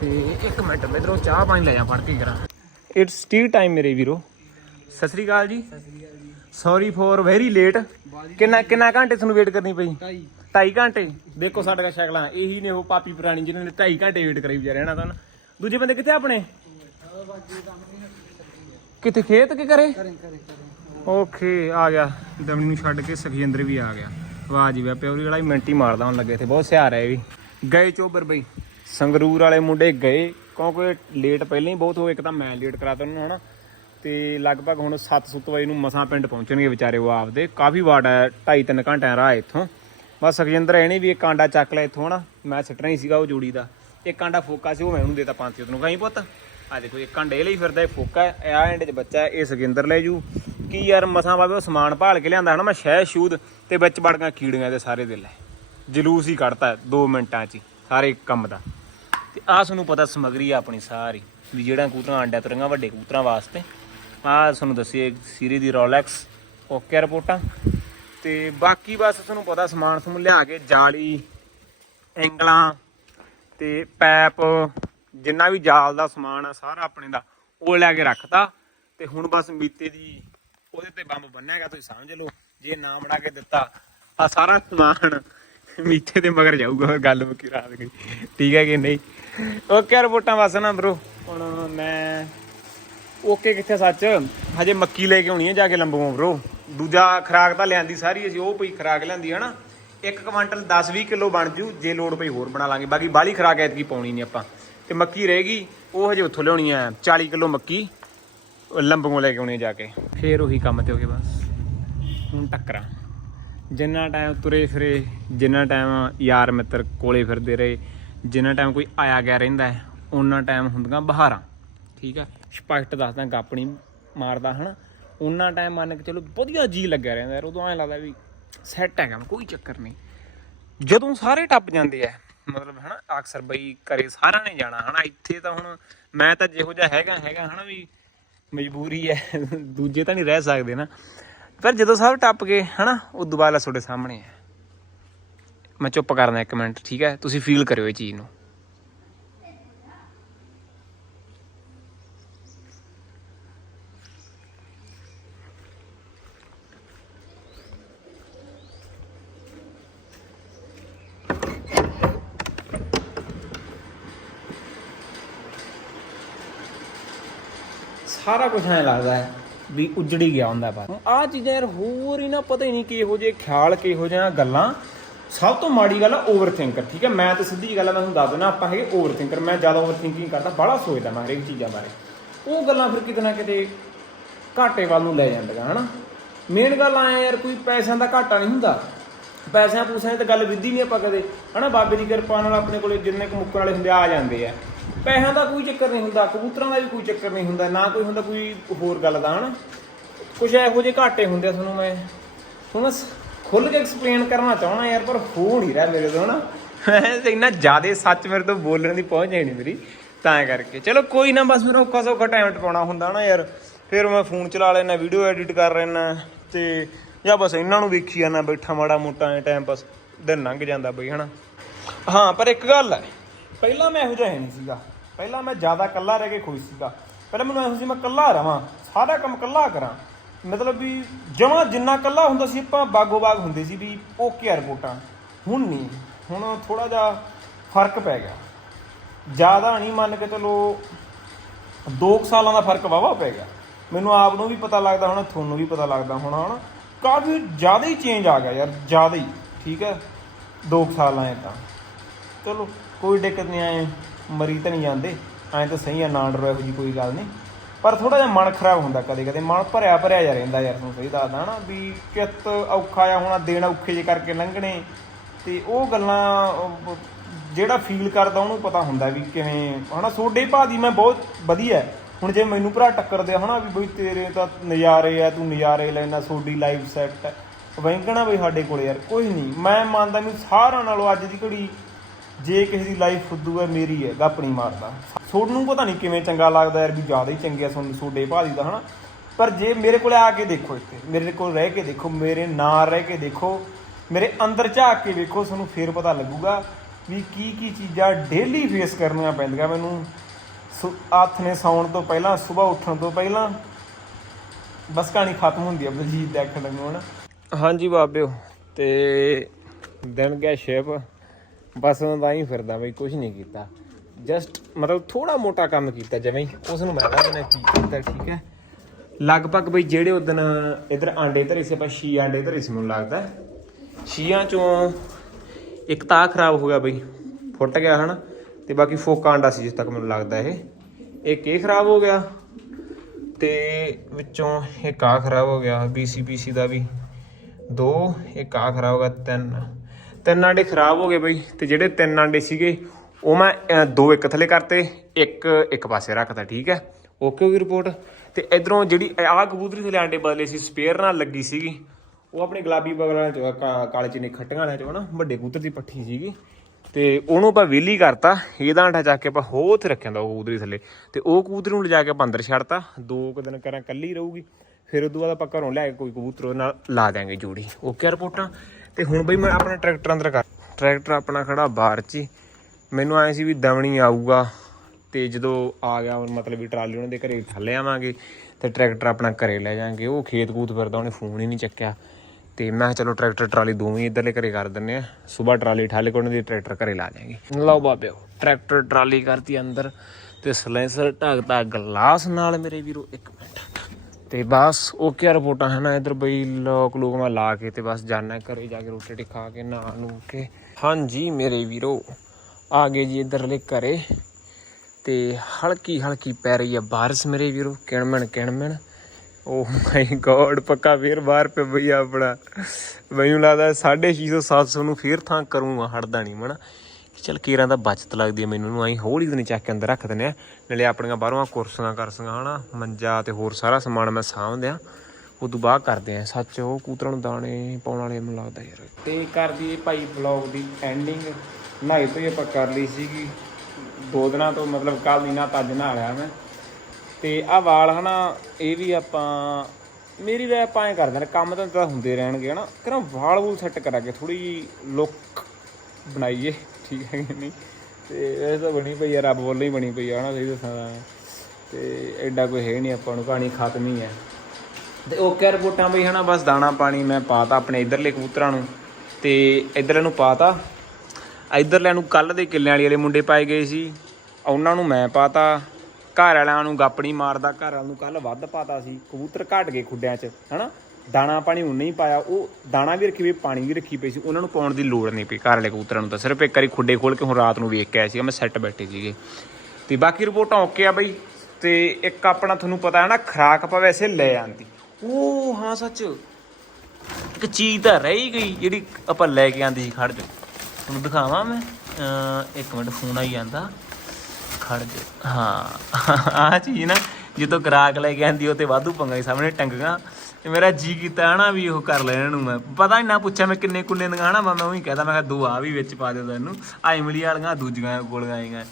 ਤੇ ਇੱਕ ਮਿੰਟ ਮੇਰੋ ਚਾਹ ਪਾਣੀ ਲੈ ਜਾ ਫੜ ਕੇ ਕਰਾਂ ਇਟਸ ਟੀ ਟਾਈਮ ਮੇਰੇ ਵੀਰੋ। ਸਤਿ ਸ੍ਰੀ ਅਕਾਲ ਜੀ। ਸੌਰੀ ਫॉर ਵੈਰੀ ਲੇਟ ਕਿੰਨਾ ਕਿੰਨਾ ਘੰਟੇ ਤੁਹਾਨੂੰ ਵੇਟ ਕਰਨੀ ਪਈ? ਢਾਈ। 2.5 ਘੰਟੇ? ਦੇਖੋ ਸਾਡੀਆਂ ਸ਼ਕਲਾਂ ਇਹੀ ਨੇ ਉਹ ਪਾਪੀ ਪੁਰਾਣੀ ਜਿਨ੍ਹਾਂ ਨੇ 2.5 ਘੰਟੇ ਵੇਟ ਕਰੀ ਵਿਚਾਰੇ ਹਨਾ ਤਾਂ ਦੂਜੇ ਬੰਦੇ ਕਿੱਥੇ ਆਪਣੇ? ਕਿੱਥੇ ਖੇਤ ਕੇ ਕਰੇ? ਓਕੇ ਆ ਗਿਆ। ਦਮਨੀ ਨੂੰ ਛੱਡ ਕੇ ਸੁਖਜਿੰਦਰ ਵੀ ਆ ਗਿਆ। ਵਾਹ ਜੀ ਵਾਹ ਪਿਓਰੀ ਵਾਲਾ ਹੀ ਮਿੰਟ ਮਾਰਦਾ ਹੁਣ ਲੱਗੇ ਇੱਥੇ। ਬਹੁਤ ਸਿਆਰ ਹੈ ਇਹ ਵੀ। ਗਏ ਚੋਬਰ ਬਈ। ਸੰਗਰੂਰ ਵਾਲੇ ਮੁੰਡੇ ਗਏ। ਕਿਉਂਕਿ ਲੇਟ ਪਹਿਲਾਂ ਹੀ ਬਹੁਤ ਹੋ ਇੱਕ ਤਾਂ ਮੈਂ ਲੇਟ ਕਰਾਤਾ ਉਹਨਾਂ ਨੂੰ ਹਨਾ। ਤੇ ਲਗਭਗ ਹੁਣ 7-7 ਵਜੇ ਨੂੰ ਮਸਾਂ ਪਿੰਡ ਪਹੁੰਚਣਗੇ ਵਿਚਾਰੇ ਉਹ ਆਪਦੇ। ਕਾਫੀ ਵਾਟ ਹੈ 2.5-3 ਘੰਟਿਆਂ ਰਾਹ ਇੱਥੋਂ। ਬਸ ਸੁਖਜਿੰਦਰ ਇਹਨੇ ਵੀ ਇੱਕ ਕਾਂਡਾ ਚੱਕ ਲਿਆ ਇੱਥੋਂ ਹਨਾ। ਮੈਂ ਸਿੱਟਣਾ ਹੀ ਸੀਗਾ ਉਹ ਜੋੜੀ ਦਾ। ਇੱਕ ਕਾਂਡਾ ਫੋਕਾ ਸੀ ਉਹ ਮੈਂ ਉਹਨੂੰ ਦੇਤਾ ਪੰਜ ਨੂੰ ਕਹੀਂ ਪੁੱਤ? ਆ ਦੇਖੋ ਇਹ ਕਾਂਡੇ ਲਈ ਫਿਰਦਾ ਇਹ ਫੋਕਾ ਹੈ। ਆ ਐਂਡ 'ਚ ਬੱਚਾ ਹੈ, ਇਹ ਸੁਖਜਿੰਦਰ ਲੈ ਜੂ। ਕੀ ਯਾਰ ਮਸਾਂ ਬਾਬੇ ਉਹ ਸਮਾਨ ਭਾਲ ਕੇ ਲਿਆਂਦਾ ਹਨਾ ਮੈਂ ਸ਼ਹਿ ਸ਼ੂਦ ਤੇ ਵਿੱਚ ਵੜ ਗਿਆ ਕੀੜੀਆਂ ਦੇ ਸਾਰੇ ਦੇ ਲੈ ਜਲੂਸ ਹੀ ਕੱਢਤਾ 2 ਮਿੰਟਾਂ 'ਚ ਹੀ ਸਾਰੇ ਕੰਮ ਦਾ। ਤੇ ਆਹ ਤੁਹਾਨੂੰ ਪਤਾ ਸਮਗਰੀ ਆ ਆਪਣੀ ਸਾਰੀ ਵੀ ਜਿਹੜਾ ਕਬੂਤਰਾਂ ਆਂਡਿਆਂ ਤੁਰੀਆਂ ਵੱਡੇ ਕੂਤਰਾਂ ਵਾਸਤੇ। ਆਹ ਤੁਹਾਨੂੰ ਦੱਸੀਏ ਸੀਰੀ ਦੀ ਰੋਲੈਕਸ ਓਕੇ ਰਿਪੋਰਟਾਂ। ਤੇ ਬਾਕੀ ਬਸ ਤੁਹਾਨੂੰ ਪਤਾ ਸਮਾਨ ਸਮੂਨ ਲਿਆ ਕੇ ਜਾਲੀ ਐਂਗਲਾਂ ਤੇ ਪੈਪ ਜਿੰਨਾ ਵੀ ਜਾਲ ਦਾ ਸਮਾਨ ਆ, ਸਾਰਾ ਆਪਣੇ ਦਾ, ਉਹ ਲੈ ਕੇ ਰੱਖਤਾ। ਤੇ ਹੁਣ ਬਸ ਮੀਤੇ ਦੀ ਉਹਦੇ ਤੇ ਬੰਬ ਬੰਨਿਆਗਾ ਤੁਸੀਂ ਸਮਝ ਲਓ। ਜੇ ਨਾ ਬਣਾ ਕੇ ਦਿੱਤਾ ਆ ਸਾਰਾ ਸਮਾਨ ਮੀਤੇ ਦੇ ਮਗਰ ਜਾਊਗਾ, ਗੱਲ ਮੁੱਕੀ ਰਾਤ ਗਈ। ਠੀਕ ਹੈ ਕਿ ਨਹੀਂ? ਓਕੇ, ਰਿਪੋਰਟਾਂ ਬਸ ਨਾ ਬ్రో ਹੁਣ ਮੈਂ, ਓਕੇ ਕਿੱਥੇ ਸੱਚ? ਹਜੇ ਮੱਕੀ ਲੈ ਕੇ ਆਉਣੀ ਹੈ ਜਾ ਕੇ ਲੰਬੋਂ ਬ్రో ਦੂਜਾ ਖਰਾਕ ਤਾਂ ਲਿਆਂਦੀ ਸਾਰੀ ਅਸੀਂ, ਉਹ ਪਈ ਖਰਾਕ ਲਿਆਂਦੀ ਹੈ ਇੱਕ ਕੁਆਂਟਲ 10-20 ਕਿਲੋ ਬਣ ਜੂ, ਜੇ ਲੋੜ ਪਈ ਹੋਰ ਬਣਾ ਲਾਂਗੇ। ਬਾਕੀ ਬਾਹਲੀ ਖਰਾਕ ਐਤਕੀ ਪਾਉਣੀ ਨਹੀਂ ਆਪਾਂ। ਤੇ ਮੱਕੀ ਰਹੇਗੀ ਉਹ ਹਜੇ ਉੱਥੋਂ ਲਿਆਉਣੀ ਹੈ 40 ਕਿਲੋ ਮੱਕੀ ਉਹ ਲੰਬੋਂ ਲੈ ਕੇ ਆਉਣੀ ਜਾ ਕੇ। ਫੇਰ ਉਹੀ ਕੰਮ ਤੇ ਹੋ ਗਏ ਬਸ। ਹੁਣ ਟੱਕਰਾਂ। ਜਿੰਨਾ ਟਾਈਮ ਤੁਰੇ ਫਿਰੇ, ਜਿੰਨਾ ਟਾਈਮ ਯਾਰ ਮਿੱਤਰ ਕੋਲੇ ਫਿਰਦੇ ਰਹੇ, ਜਿੰਨਾ ਟਾਈਮ ਕੋਈ ਆਇਆ ਗਿਆ ਰਹਿੰਦਾ ਹੈ ਉਹਨਾਂ ਟਾਈਮ ਹੁੰਦੀਆਂ ਬਹਾਰਾਂ। ਠੀਕ ਆ? ਸਪਸ਼ਟ ਦੱਸਦਾ, ਗੱਪ ਨਹੀਂ ਮਾਰਦਾ, ਹਨਾ? ਉਹਨਾਂ ਟਾਈਮ ਮੰਨ ਕੇ ਚਲੋ ਵਧੀਆ ਜੀ ਲੱਗਿਆ ਰਹਿੰਦਾ ਯਾਰ, ਉਦੋਂ ਐਂ ਲੱਗਦਾ ਵੀ ਸੈੱਟ ਹੈਗਾ ਕੋਈ ਚੱਕਰ ਨਹੀਂ ਜਦੋਂ ਸਾਰੇ ਟੱਪ ਜਾਂਦੇ ਆ ਮਤਲਬ ਹਨਾ, ਅਕਸਰ ਬਈ ਘਰੇ ਸਾਰਿਆਂ ਨੇ ਜਾਣਾ, ਹਨਾ। ਇੱਥੇ ਤਾਂ ਹੁਣ ਮੈਂ ਤਾਂ ਜਿਹੋ ਜਿਹਾ ਹੈਗਾ ਹੈਗਾ ਹਨਾ ਵੀ ਮਜਬੂਰੀ ਹੈ ਦੂਜੇ ਤਾਂ ਨਹੀਂ ਰਹਿ ਸਕਦੇ ਨਾ। ਪਰ ਜਦੋਂ ਸਭ ਟੱਪ ਗਏ, ਹਨਾ, ਉਦੋਂ ਬਾਅਦ ਤੁਹਾਡੇ ਸਾਹਮਣੇ ਹੈ ਮੈਂ ਚੁੱਪ ਕਰਦਾ ਇੱਕ ਮਿੰਟ, ਠੀਕ ਹੈ ਤੁਸੀਂ ਫੀਲ ਕਰਿਓ ਇਹ ਚੀਜ਼ ਨੂੰ। ਸਾਰਾ ਕੁਝ ਲੱਗਦਾ ਹੈ ਵੀ ਉਜੜੀ ਗਿਆ ਹੁੰਦਾ ਪਰ ਆਹ ਚੀਜ਼ਾਂ ਯਾਰ ਹੋਰ ਹੀ ਨਾ ਪਤਾ ਹੀ ਨਹੀਂ ਕਿਹੋ ਜਿਹੇ ਖਿਆਲ, ਕਿਹੋ ਜਿਹੀਆਂ ਗੱਲਾਂ। ਸਭ ਤੋਂ ਮਾੜੀ ਗੱਲ ਆ ਓਵਰ ਥਿੰਕਰ ਠੀਕ ਹੈ? ਮੈਂ ਤਾਂ ਸਿੱਧੀ ਜਿਹੀ ਗੱਲ ਆ, ਮੈਂ ਤੁਹਾਨੂੰ ਦੱਸ ਦਿੰਦਾ, ਆਪਾਂ ਹੈਗੇ ਓਵਰ ਮੈਂ ਜ਼ਿਆਦਾ ਓਵਰ ਕਰਦਾ ਬੜਾ ਸੋਚਦਾ ਮੈਂ ਹਰੇਕ ਚੀਜ਼ਾਂ ਬਾਰੇ। ਉਹ ਗੱਲਾਂ ਫਿਰ ਕਿਤੇ ਨਾ ਕਿਤੇ ਘਾਟੇ ਵੱਲ ਨੂੰ ਲੈ ਜਾਂਦੀਆਂ, ਹਨਾ? ਮੇਨ ਗੱਲ ਆ ਯਾਰ, ਕੋਈ ਪੈਸਿਆਂ ਦਾ ਘਾਟਾ ਨਹੀਂ ਹੁੰਦਾ। ਪੈਸਿਆਂ ਪੂਸਿਆਂ ਦੀ ਤਾਂ ਗੱਲ ਵਿੱਧੀ ਨਹੀਂ ਆਪਾਂ ਕਦੇ। ਹਨਾ, ਬਾਬੇ ਦੀ ਕਿਰਪਾ ਨਾਲ ਆਪਣੇ ਕੋਲੇ ਜਿੰਨੇ ਕੁ ਮੁੱਕਣ ਵਾਲੇ ਹੁੰਦੇ ਆ ਜਾਂਦੇ ਆ। ਪੈਸਿਆਂ ਦਾ ਕੋਈ ਚੱਕਰ ਨਹੀਂ ਹੁੰਦਾ, ਕਬੂਤਰਾਂ ਦਾ ਵੀ ਕੋਈ ਚੱਕਰ ਨਹੀਂ ਹੁੰਦਾ, ਨਾ ਕੋਈ ਹੁੰਦਾ ਕੋਈ ਹੋਰ ਗੱਲ ਦਾ, ਹਨਾ? ਕੁਝ ਇਹੋ ਜਿਹੇ ਘਾਟੇ ਹੁੰਦੇ ਆ ਤੁਹਾਨੂੰ ਮੈਂ ਹੁਣ ਖੁੱਲ ਕੇ ਐਕਸਪਲੇਨ ਕਰਨਾ ਚਾਹਣਾ ਯਾਰ, ਪਰ ਹੋ ਨਹੀਂ ਰਿਹਾ ਮੇਰੇ ਤੋਂ, ਹਨਾ? ਮੈਂ ਇੰਨਾ ਜ਼ਿਆਦਾ ਸੱਚ ਮੇਰੇ ਤੋਂ ਬੋਲਣ ਦੀ ਪਹੁੰਚ ਹੈ ਨਹੀਂ ਮੇਰੀ, ਤਾਂ ਕਰਕੇ। ਚਲੋ ਕੋਈ ਨਾ, ਬਸ ਮੇਰਾ ਔਖਾ ਸੌਖਾ ਟਾਈਮ ਟਪਾਉਣਾ ਹੁੰਦਾ ਨਾ ਯਾਰ? ਫਿਰ ਮੈਂ ਫੋਨ ਚਲਾ ਲੈਣਾ ਵੀਡੀਓ ਐਡਿਟ ਕਰ ਲੈਣਾ ਤੇ ਜਾਂ ਬਸ ਇਹਨਾਂ ਨੂੰ ਵੇਖੀ ਜਾਣਾ ਬੈਠਾ ਮਾੜਾ ਮੋਟਾ, ਐ ਟਾਈਮ ਪਾਸ ਦਿਨ ਲੰਘ ਜਾਂਦਾ ਬਈ, ਹਨਾ? ਹਾਂ, ਪਰ ਇੱਕ ਗੱਲ ਹੈ, ਪਹਿਲਾਂ ਮੈਂ ਇਹੋ ਜਿਹਾ ਹੈ ਨਹੀਂ ਸੀਗਾ। ਪਹਿਲਾਂ ਮੈਂ ਜ਼ਿਆਦਾ ਇਕੱਲਾ ਰਹਿ ਕੇ ਖੁਸ਼ ਸੀਗਾ। ਪਹਿਲਾਂ ਮੈਨੂੰ ਐਂ ਸੀ, ਮੈਂ ਇਕੱਲਾ ਰਵਾਂ ਸਾਰਾ ਕੰਮ ਇਕੱਲਾ ਕਰਾਂ। ਮਤਲਬ ਵੀ ਜਮਾਂ ਜਿੰਨਾ ਇਕੱਲਾ ਹੁੰਦਾ ਸੀ, ਆਪਾਂ ਬਾਗੋ ਬਾਗ ਹੁੰਦੇ ਸੀ ਵੀ ਓਕੇ ਆ ਰਿਪੋਰਟਾਂ। ਹੁਣ ਨਹੀਂ। ਹੁਣ ਥੋੜਾ ਜਿਹਾ ਫ਼ਰਕ ਪੈ ਗਿਆ। ਜ਼ਿਆਦਾ ਨਹੀਂ ਮੰਨ ਕੇ ਚਲੋ 2 ਸਾਲਾਂ ਦਾ ਫ਼ਰਕ ਵਾਵਾ ਪੈ ਗਿਆ। ਮੈਨੂੰ ਆਪ ਨੂੰ ਵੀ ਪਤਾ ਲੱਗਦਾ ਹੋਣਾ, ਤੁਹਾਨੂੰ ਵੀ ਪਤਾ ਲੱਗਦਾ ਹੋਣਾ, ਹਨਾ। ਕਾਫੀ ਜ਼ਿਆਦਾ ਹੀ ਚੇਂਜ ਆ ਗਿਆ ਯਾਰ, ਜ਼ਿਆਦਾ ਹੀ, ਠੀਕ ਹੈ। 2 ਸਾਲ ਆਏ ਤਾਂ। ਚਲੋ, ਕੋਈ ਦਿੱਕਤ ਨਹੀਂ ਆਏ ਮਰੀ ਤਾਂ ਨਹੀਂ ਜਾਂਦੇ, ਐਂ ਤਾਂ ਸਹੀ ਆ ਨਾ ਡਰੋ ਇਹੋ ਜੀ ਕੋਈ ਗੱਲ ਨਹੀਂ। ਪਰ ਥੋੜਾ ਜਿਹਾ ਮਨ ਖਰਾਬ ਹੁੰਦਾ ਕਦੇ ਕਦੇ, ਮਨ ਭਰਿਆ ਭਰਿਆ ਜਾ ਰਹਿੰਦਾ ਯਾਰ ਤੁਹਾਨੂੰ ਸਹੀ ਦੱਸਦਾ ਹਨਾ, ਵੀ ਕਿਤ ਔਖਾ ਆ ਹੋਣਾ ਦੇਣ ਔਖੇ ਜੇ ਕਰਕੇ ਲੰਘਣੇ, ਤੇ ਉਹ ਗੱਲਾਂ, ਜਿਹੜਾ ਫੀਲ ਕਰਦਾ ਉਹਨੂੰ ਪਤਾ ਹੁੰਦਾ ਵੀ ਕਿਵੇਂ, ਹਨਾ, ਸੋਡੇ ਭਾਦੀ ਮੈਂ ਬਹੁਤ ਵਧੀਆ, ਹੁਣ ਜੇ ਮੈਨੂੰ ਭਰਾ ਟੱਕਰਦੇ ਆ ਹਨਾ, ਵੀ ਬਈ ਤੇਰੇ ਤਾਂ ਨਜ਼ਾਰੇ ਆ, ਤੂੰ ਨਜ਼ਾਰੇ ਲੈਣਾ ਸੋਡੀ ਲਾਈਫ ਸੈੱਟ ਵੈਂਕਣਾ ਬਈ ਸਾਡੇ ਕੋਲ ਯਾਰ, ਕੋਈ ਨਹੀਂ, ਮੈਂ ਮੰਨਦਾ ਮੈਨੂੰ ਸਾਰਿਆਂ ਨਾਲੋਂ ਅੱਜ ਦੀ ਘੜੀ ਜੇ ਕਿਸੇ ਦੀ ਲਾਈਫ ਫੁੱਦੂ ਹੈ, ਮੇਰੀ ਹੈ, ਗੱਪ ਨਹੀਂ ਮਾਰਦਾ। ਤੁਹਾਨੂੰ ਪਤਾ ਨਹੀਂ ਕਿਵੇਂ ਚੰਗਾ ਲੱਗਦਾ ਯਾਰ, ਵੀ ਜ਼ਿਆਦਾ ਹੀ ਚੰਗੇ ਆ ਤੁਹਾਨੂੰ ਸੋਡੇ ਭਾਜੀ ਦਾ, ਹਨਾ? ਪਰ ਜੇ ਮੇਰੇ ਕੋਲੇ ਆ ਕੇ ਦੇਖੋ ਇੱਥੇ, ਮੇਰੇ ਕੋਲ ਰਹਿ ਕੇ ਦੇਖੋ, ਮੇਰੇ ਨਾਲ ਰਹਿ ਕੇ ਦੇਖੋ, ਮੇਰੇ ਅੰਦਰ ਝਾਕ ਕੇ ਵੇਖੋ ਤੁਹਾਨੂੰ ਫੇਰ ਪਤਾ ਲੱਗੂਗਾ ਵੀ ਕੀ ਕੀ ਚੀਜ਼ਾਂ ਡੇਲੀ ਫੇਸ ਕਰਨੀਆਂ ਪੈਂਦੀਆਂ ਮੈਨੂੰ। ਸੁ- ਹੱਥ ਨੇ ਸੌਣ ਤੋਂ ਪਹਿਲਾਂ, ਸਵੇਰ ਉੱਠਣ ਤੋਂ ਪਹਿਲਾਂ, ਬਸ ਕਹਾਣੀ ਖਤਮ ਹੁੰਦੀ ਹੈ ਬਲਜੀਤ ਦੇਖਣ ਨੂੰ ਨਾ ਹਾਂਜੀ ਬਾਬਿਓ, ਤੇ ਦਿਨ ਗਿਆ ਸ਼ਿਪ। ਬਸ ਮੈਂ ਹੀ ਫਿਰਦਾ ਬਈ ਕੁਝ ਨਹੀਂ ਕੀਤਾ। ਜਸਟ ਮਤਲਬ ਥੋੜਾ ਮੋਟਾ ਕੰਮ ਕੀਤਾ ਜਿਵੇਂ ਉਸ ਨੂੰ ਮੈਂ ਕਹਿੰਦਾ ਕੀ ਕੀਤਾ, ਠੀਕ ਹੈ। ਲਗਭਗ ਬਈ ਜਿਹੜੇ ਉਦਣ ਇਧਰ ਆਂਡੇ ਧਰੇ ਸੀ, ਆਪਾਂ ਛੀ ਆਂਡੇ ਧਰੇ ਸੀ, ਮੈਨੂੰ ਲੱਗਦਾ। ਛੀਆਂ ਚੋਂ ਇੱਕ ਤਾਂ ਆਹ ਖਰਾਬ ਹੋ ਗਿਆ ਬਈ, ਫੁੱਟ ਗਿਆ ਹਨਾ। ਤੇ ਬਾਕੀ ਫੋਕਾ ਆਂਡਾ ਸੀ ਜਿਸ ਤੱਕ ਮੈਨੂੰ ਲੱਗਦਾ ਇਹ। ਇੱਕ ਇਹ ਖਰਾਬ ਹੋ ਗਿਆ ਤੇ ਵਿੱਚੋਂ ਇੱਕ ਆ ਖਰਾਬ ਹੋ ਗਿਆ BCPC ਦਾ ਵੀ। ਦੋ, ਇੱਕ ਆ ਖਰਾਬ ਹੋ ਗਿਆ, ਤਿੰਨ। ਤਿੰਨ ਆਂਡੇ ਖਰਾਬ ਹੋ ਗਏ ਬਈ, ਤੇ ਜਿਹੜੇ ਤਿੰਨ ਆਂਡੇ ਸੀਗੇ, ਉਹ ਮੈਂ ਦੋ ਇੱਕ ਥੱਲੇ ਕਰਤੇ, ਇੱਕ ਇੱਕ ਪਾਸੇ ਰੱਖਤਾ, ਠੀਕ ਹੈ? ਓਕੇ ਹੋ ਗਈ ਰਿਪੋਰਟ ਤੇ ਇਧਰੋਂ ਜਿਹੜੀ ਆਹ ਕਬੂਤਰੀ ਥੱਲੇ ਆਂਡੇ ਬਦਲੇ ਸੀ ਸਪੇਅਰ ਨਾਲ ਲੱਗੀ ਸੀਗੀ, ਉਹ ਆਪਣੇ ਗੁਲਾਬੀ ਬਗਲਾਂ ਚ, ਕਾ- ਕਾਲੇ ਚੀਨੇ ਖੱਟੀਆਂ ਵਾਲਿਆਂ ਚੋਂ ਨਾ, ਵੱਡੇ ਕਬੂਤਰ ਦੀ ਪੱਠੀ ਸੀਗੀ, ਤੇ ਉਹਨੂੰ ਆਪਾਂ ਵਿਲੀ ਕਰਤਾ, ਇਹਦਾ ਆਂਡਾ ਚੱਕ ਕੇ ਆਪਾਂ ਹੋ ਰੱਖਿਆ ਦਾ ਉਹ ਕਬੂਤਰੀ ਥੱਲੇ, ਤੇ ਉਹ ਕਬੂਤਰੀ ਨੂੰ ਲਿਜਾ ਕੇ ਆਪਾਂ ਅੰਦਰ ਛੱਡਤਾ, ਦੋ ਕੁ ਦਿਨ ਕਰਾਂ ਕੱਲੀ ਰਹੂਗੀ, ਫਿਰ ਉਦੋਂ ਬਾਅਦ ਆਪਾਂ ਘਰੋਂ ਲੈ ਕੇ ਕੋਈ ਕਬੂਤਰ ਉਹਦੇ ਨਾਲ ਲਾ ਦਿਆਂਗੇ ਜੋੜੀ। ਓਕੇ ਰਿਪੋਰਟਾਂ? ਤੇ ਹੁਣ ਬਈ ਮੈਂ ਆਪਣੇ ਟਰੈਕਟਰ ਅੰਦਰ ਕਰ। ਟਰੈਕਟਰ ਆਪਣਾ ਖੜਾ ਬਾਹਰ 'ਚ ਹੀ। ਮੈਨੂੰ ਆਏ ਸੀ ਵੀ ਦਵਣੀ ਆਊਗਾ ਤੇ ਜਦੋਂ ਆ ਗਿਆ, ਮਤਲਬ ਵੀ ਟਰਾਲੀ ਉਹਨਾਂ ਦੇ ਘਰੇ ਥੱਲੇ ਆਵਾਂਗੇ ਤੇ ਟਰੈਕਟਰ ਆਪਣਾ ਘਰੇ ਲੈ ਜਾਾਂਗੇ। ਉਹ ਖੇਤ ਕੂਤ ਫਿਰਦਾ, ਉਹਨੇ ਫੋਨ ਹੀ ਨਹੀਂ ਚੱਕਿਆ। ਤੇ ਮੈਂ ਕਿਹਾ ਚਲੋ ਟਰੈਕਟਰ, ਟਰਾਲੀ ਦੋਵੇਂ ਇੱਧਰਲੇ ਘਰੇ ਕਰ ਦਿੰਨੇ ਆ ਸਵੇਰ ਟਰਾਲੀ ਠਾਲੇ ਕੋਣ ਦੀ ਟਰੈਕਟਰ ਘਰੇ ਲਾ ਜਾਾਂਗੇ। ਲਓ ਬਾਬਿਓ, ਟਰੈਕਟਰ, ਟਰਾਲੀ ਕਰਤੀ ਅੰਦਰ ਤੇ ਸਲੈਂਸਰ ਢੱਕਦਾ ਗਲਾਸ ਨਾਲ ਮੇਰੇ ਵੀਰੋ, ਇੱਕ ਮਿੰਟ। ਤੇ ਬਸ ਓਕੇ ਰਿਪੋਰਟਾਂ ਹੈ ਨਾ ਇਧਰ ਬਈ ਲੋਕ ਲੋਕ ਮੈਂ ਲਾ ਕੇ ਤੇ ਬਸ ਜਾਣਾ ਘਰੇ ਜਾ ਕੇ ਰੋਟੀ ਟੀ ਖਾ ਕੇ, ਨਹਾ ਨੂੰ ਕੇ। ਹਾਂਜੀ ਮੇਰੇ ਵੀਰੋ, ਆ ਗਏ ਜੀ ਇਧਰਲੇ ਘਰੇ ਤੇ ਹਲਕੀ ਹਲਕੀ ਪੈ ਰਹੀ ਹੈ ਬਾਰਿਸ਼ ਮੇਰੇ ਵੀਰੋ, ਕਿਣਮਣ ਕਿਣਮਣ। ਓ ਮਾਈ ਗੋਡ ਪੱਕਾ ਫੇਰ ਬਾਹਰ ਪੇ ਬਈ ਆਪਣਾ। ਮੈਨੂੰ ਲੱਗਦਾ 650 700 ਨੂੰ ਫੇਰ ਥਾਂ ਕਰੂੰਗਾ, ਹਟਦਾ ਨਹੀਂ ਮਣਾ ਚਲ ਕੀਰਾਂ ਦਾ ਬਚਤ ਲੱਗਦੀ ਹੈ ਮੈਨੂੰ ਨੂੰ ਆਈ ਹੌਲੀ ਦਿਨ ਚੱਕ ਕੇ ਅੰਦਰ ਰੱਖ ਦਿੰਦੇ ਆ। ਨਾਲੇ ਆਪਣੀਆਂ ਬਾਹਰੋਂ ਆਹ ਕੁਰਸੀਆਂ ਕਰਸੀਆਂ, ਹਨਾ, ਮੰਜਾ ਤੇ ਹੋਰ ਸਾਰਾ ਸਮਾਨ ਮੈਂ ਸਾਂਭਦੇ ਆ ਤੋਂ ਬਾਅਦ ਕਰਦੇ ਆ, ਸੱਚ ਉਹ ਕੂਤਰਾਂ ਨੂੰ ਦਾਣੇ ਪਾਉਣ ਵਾਲੇ ਮੈਨੂੰ ਲੱਗਦਾ ਯਾਰ। ਤੇ ਕਰਦੀ ਭਾਈ ਵਲੌਗ ਦੀ ਐਂਡਿੰਗ ਨਹਾਈ ਤੋਂ ਹੀ ਆਪਾਂ ਕਰ ਲਈ ਸੀਗੀ। ਦੋ ਦਿਨਾਂ ਤੋਂ ਮਤਲਬ ਕੱਲ ਦੀ ਨਾ ਤੱਜ ਨਹਾ ਲਿਆ ਮੈਂ। ਤੇ ਆਹ ਵਾਲ, ਹਨਾ, ਇਹ ਵੀ ਆਪਾਂ, ਮੇਰੀ ਵੇ ਆਪਾਂ ਐ ਕਰਦੇ ਨੇ, ਕੰਮ ਤਾਂ ਤਾਂ ਹੁੰਦੇ ਰਹਿਣਗੇ, ਹਨਾ। ਕਿਰਾਂ ਵਾਲ ਵੂਲ ਸੈੱਟ ਕਰਾਂਗੇ ਥੋੜੀ ਲੁੱਕ ਬਣਾਈਏ, ਠੀਕ ਹੈ ਕਿ ਨਹੀਂ? ਤੇ ਇਹ ਤਾਂ ਬਣੀ ਪਈ ਆ, ਰੱਬ ਵੱਲੋਂ ਹੀ ਬਣੀ ਪਈ ਆ, ਹਨਾ ਸਹੀ ਦੱਸਾਂ ਤਾਂ। ਤੇ ਐਡਾ ਕੋਈ ਹੈ ਨਹੀਂ ਆਪਾਂ ਨੂੰ, ਕਹਾਣੀ ਖਤਮ ਹੀ ਹੈ ਤੇ ਉਹ ਰਿਪੋਰਟਾਂ ਬਈ, ਹਨਾ, ਬਸ ਦਾਣਾ ਪਾਣੀ ਮੈਂ ਪਾਤਾ ਆਪਣੇ ਇਧਰਲੇ ਕਬੂਤਰਾਂ ਨੂੰ। ਤੇ ਇਧਰਲੇ ਨੂੰ ਪਾਤਾ। ਇਧਰਲਿਆਂ ਨੂੰ ਕੱਲ ਦੇ ਕਿੱਲਿਆਂ ਵਾਲੀ ਵਾਲੇ ਮੁੰਡੇ ਪਾਏ ਗਏ ਸੀ। ਉਹਨਾਂ ਨੂੰ ਮੈਂ ਪਾਤਾ। ਘਰ ਵਾਲਿਆਂ ਨੂੰ ਗੱਪਣੀ ਮਾਰਦਾ, ਘਰ ਵਾਲਿਆਂ ਨੂੰ ਕੱਲ ਵੱਧ ਪਾਤਾ ਸੀ। ਕਬੂਤਰ ਘਟ ਗਏ ਖੁੱਡਿਆਂ 'ਚ, ਹਨਾ? ਦਾਣਾ ਪਾਣੀ ਉਹਨੇ ਹੀ ਪਾਇਆ, ਉਹ ਦਾਣਾ ਵੀ ਰੱਖੀ ਪਈ, ਪਾਣੀ ਵੀ ਰੱਖੀ ਪਈ ਸੀ। ਉਹਨਾਂ ਨੂੰ ਪਾਉਣ ਦੀ ਲੋੜ ਨਹੀਂ ਪਈ, ਘਰ ਵਾਲੇ ਕਬੂਤਰਾਂ ਨੂੰ ਤਾਂ। ਸਿਰਫ ਇੱਕ ਵਾਰੀ ਖੁੱਡੇ ਖੋਲ ਕੇ ਹੁਣ ਰਾਤ ਨੂੰ ਵੇਖ ਕੇ ਆਇਆ ਸੀਗਾ, ਮੈਂ ਸੈੱਟ ਬੈਠੇ ਸੀਗੇ। ਤੇ ਬਾਕੀ ਰਿਪੋਰਟਾਂ ਓਕੇ ਆ ਬਈ। ਤੇ ਇੱਕ ਆਪਣਾ ਤੁਹਾਨੂੰ ਪਤਾ ਹੈ ਨਾ, ਖਰਾਕ ਆਪਾਂ ਵੈਸੇ ਲੈ ਆਂਦੀ। ਉਹ ਹਾਂ, ਸੱਚ। ਇੱਕ ਚੀਜ਼ ਤਾਂ ਰਹੀ ਗਈ, ਜਿਹੜੀ ਆਪਾਂ ਲੈ ਕੇ ਆਂਦੀ ਸੀ ਖੜ ਜਾ ਤੁਹਾਨੂੰ ਦਿਖਾਵਾਂ ਮੈਂ। ਇੱਕ ਮਿੰਟ, ਫੋਨ ਆਈ ਜਾਂਦਾ। ਖੜ ਜਾ ਹਾਂ। ਆਹ ਚੀਜ਼ ਨਾ। ਜਦੋਂ ਖਰਾਕ ਲੈ ਕੇ ਆਂਦੀ, ਉਹ ਤੇ ਵਾਧੂ ਪੰਗਾ ਸੀ ਸਾਹਮਣੇ ਟੰਗੀਆਂ। ਤੇ ਮੇਰਾ ਜੀ ਕੀਤਾ ਹਨਾ ਵੀ ਉਹ ਕਰ ਲੈਣ ਨੂੰ ਮੈਂ। ਪਤਾ ਨਹੀਂ ਨਾ ਪੁੱਛਿਆ ਮੈਂ ਕਿੰਨੇ ਕੁੰਨੇ ਦੀਆਂ ਹਨਾ, ਮੈਂ ਮੈਂ ਉਹੀ ਕਹਦਾ ਮੈਂ ਕਿਹਾ ਦੋ ਆ ਵੀ ਵਿੱਚ ਪਾ ਦੇ ਤੈਨੂੰ। ਆ ਇਮਲੀ ਵਾਲੀਆਂ ਦੂਜੀਆਂ ਕੋਲ ਆਈਆਂ।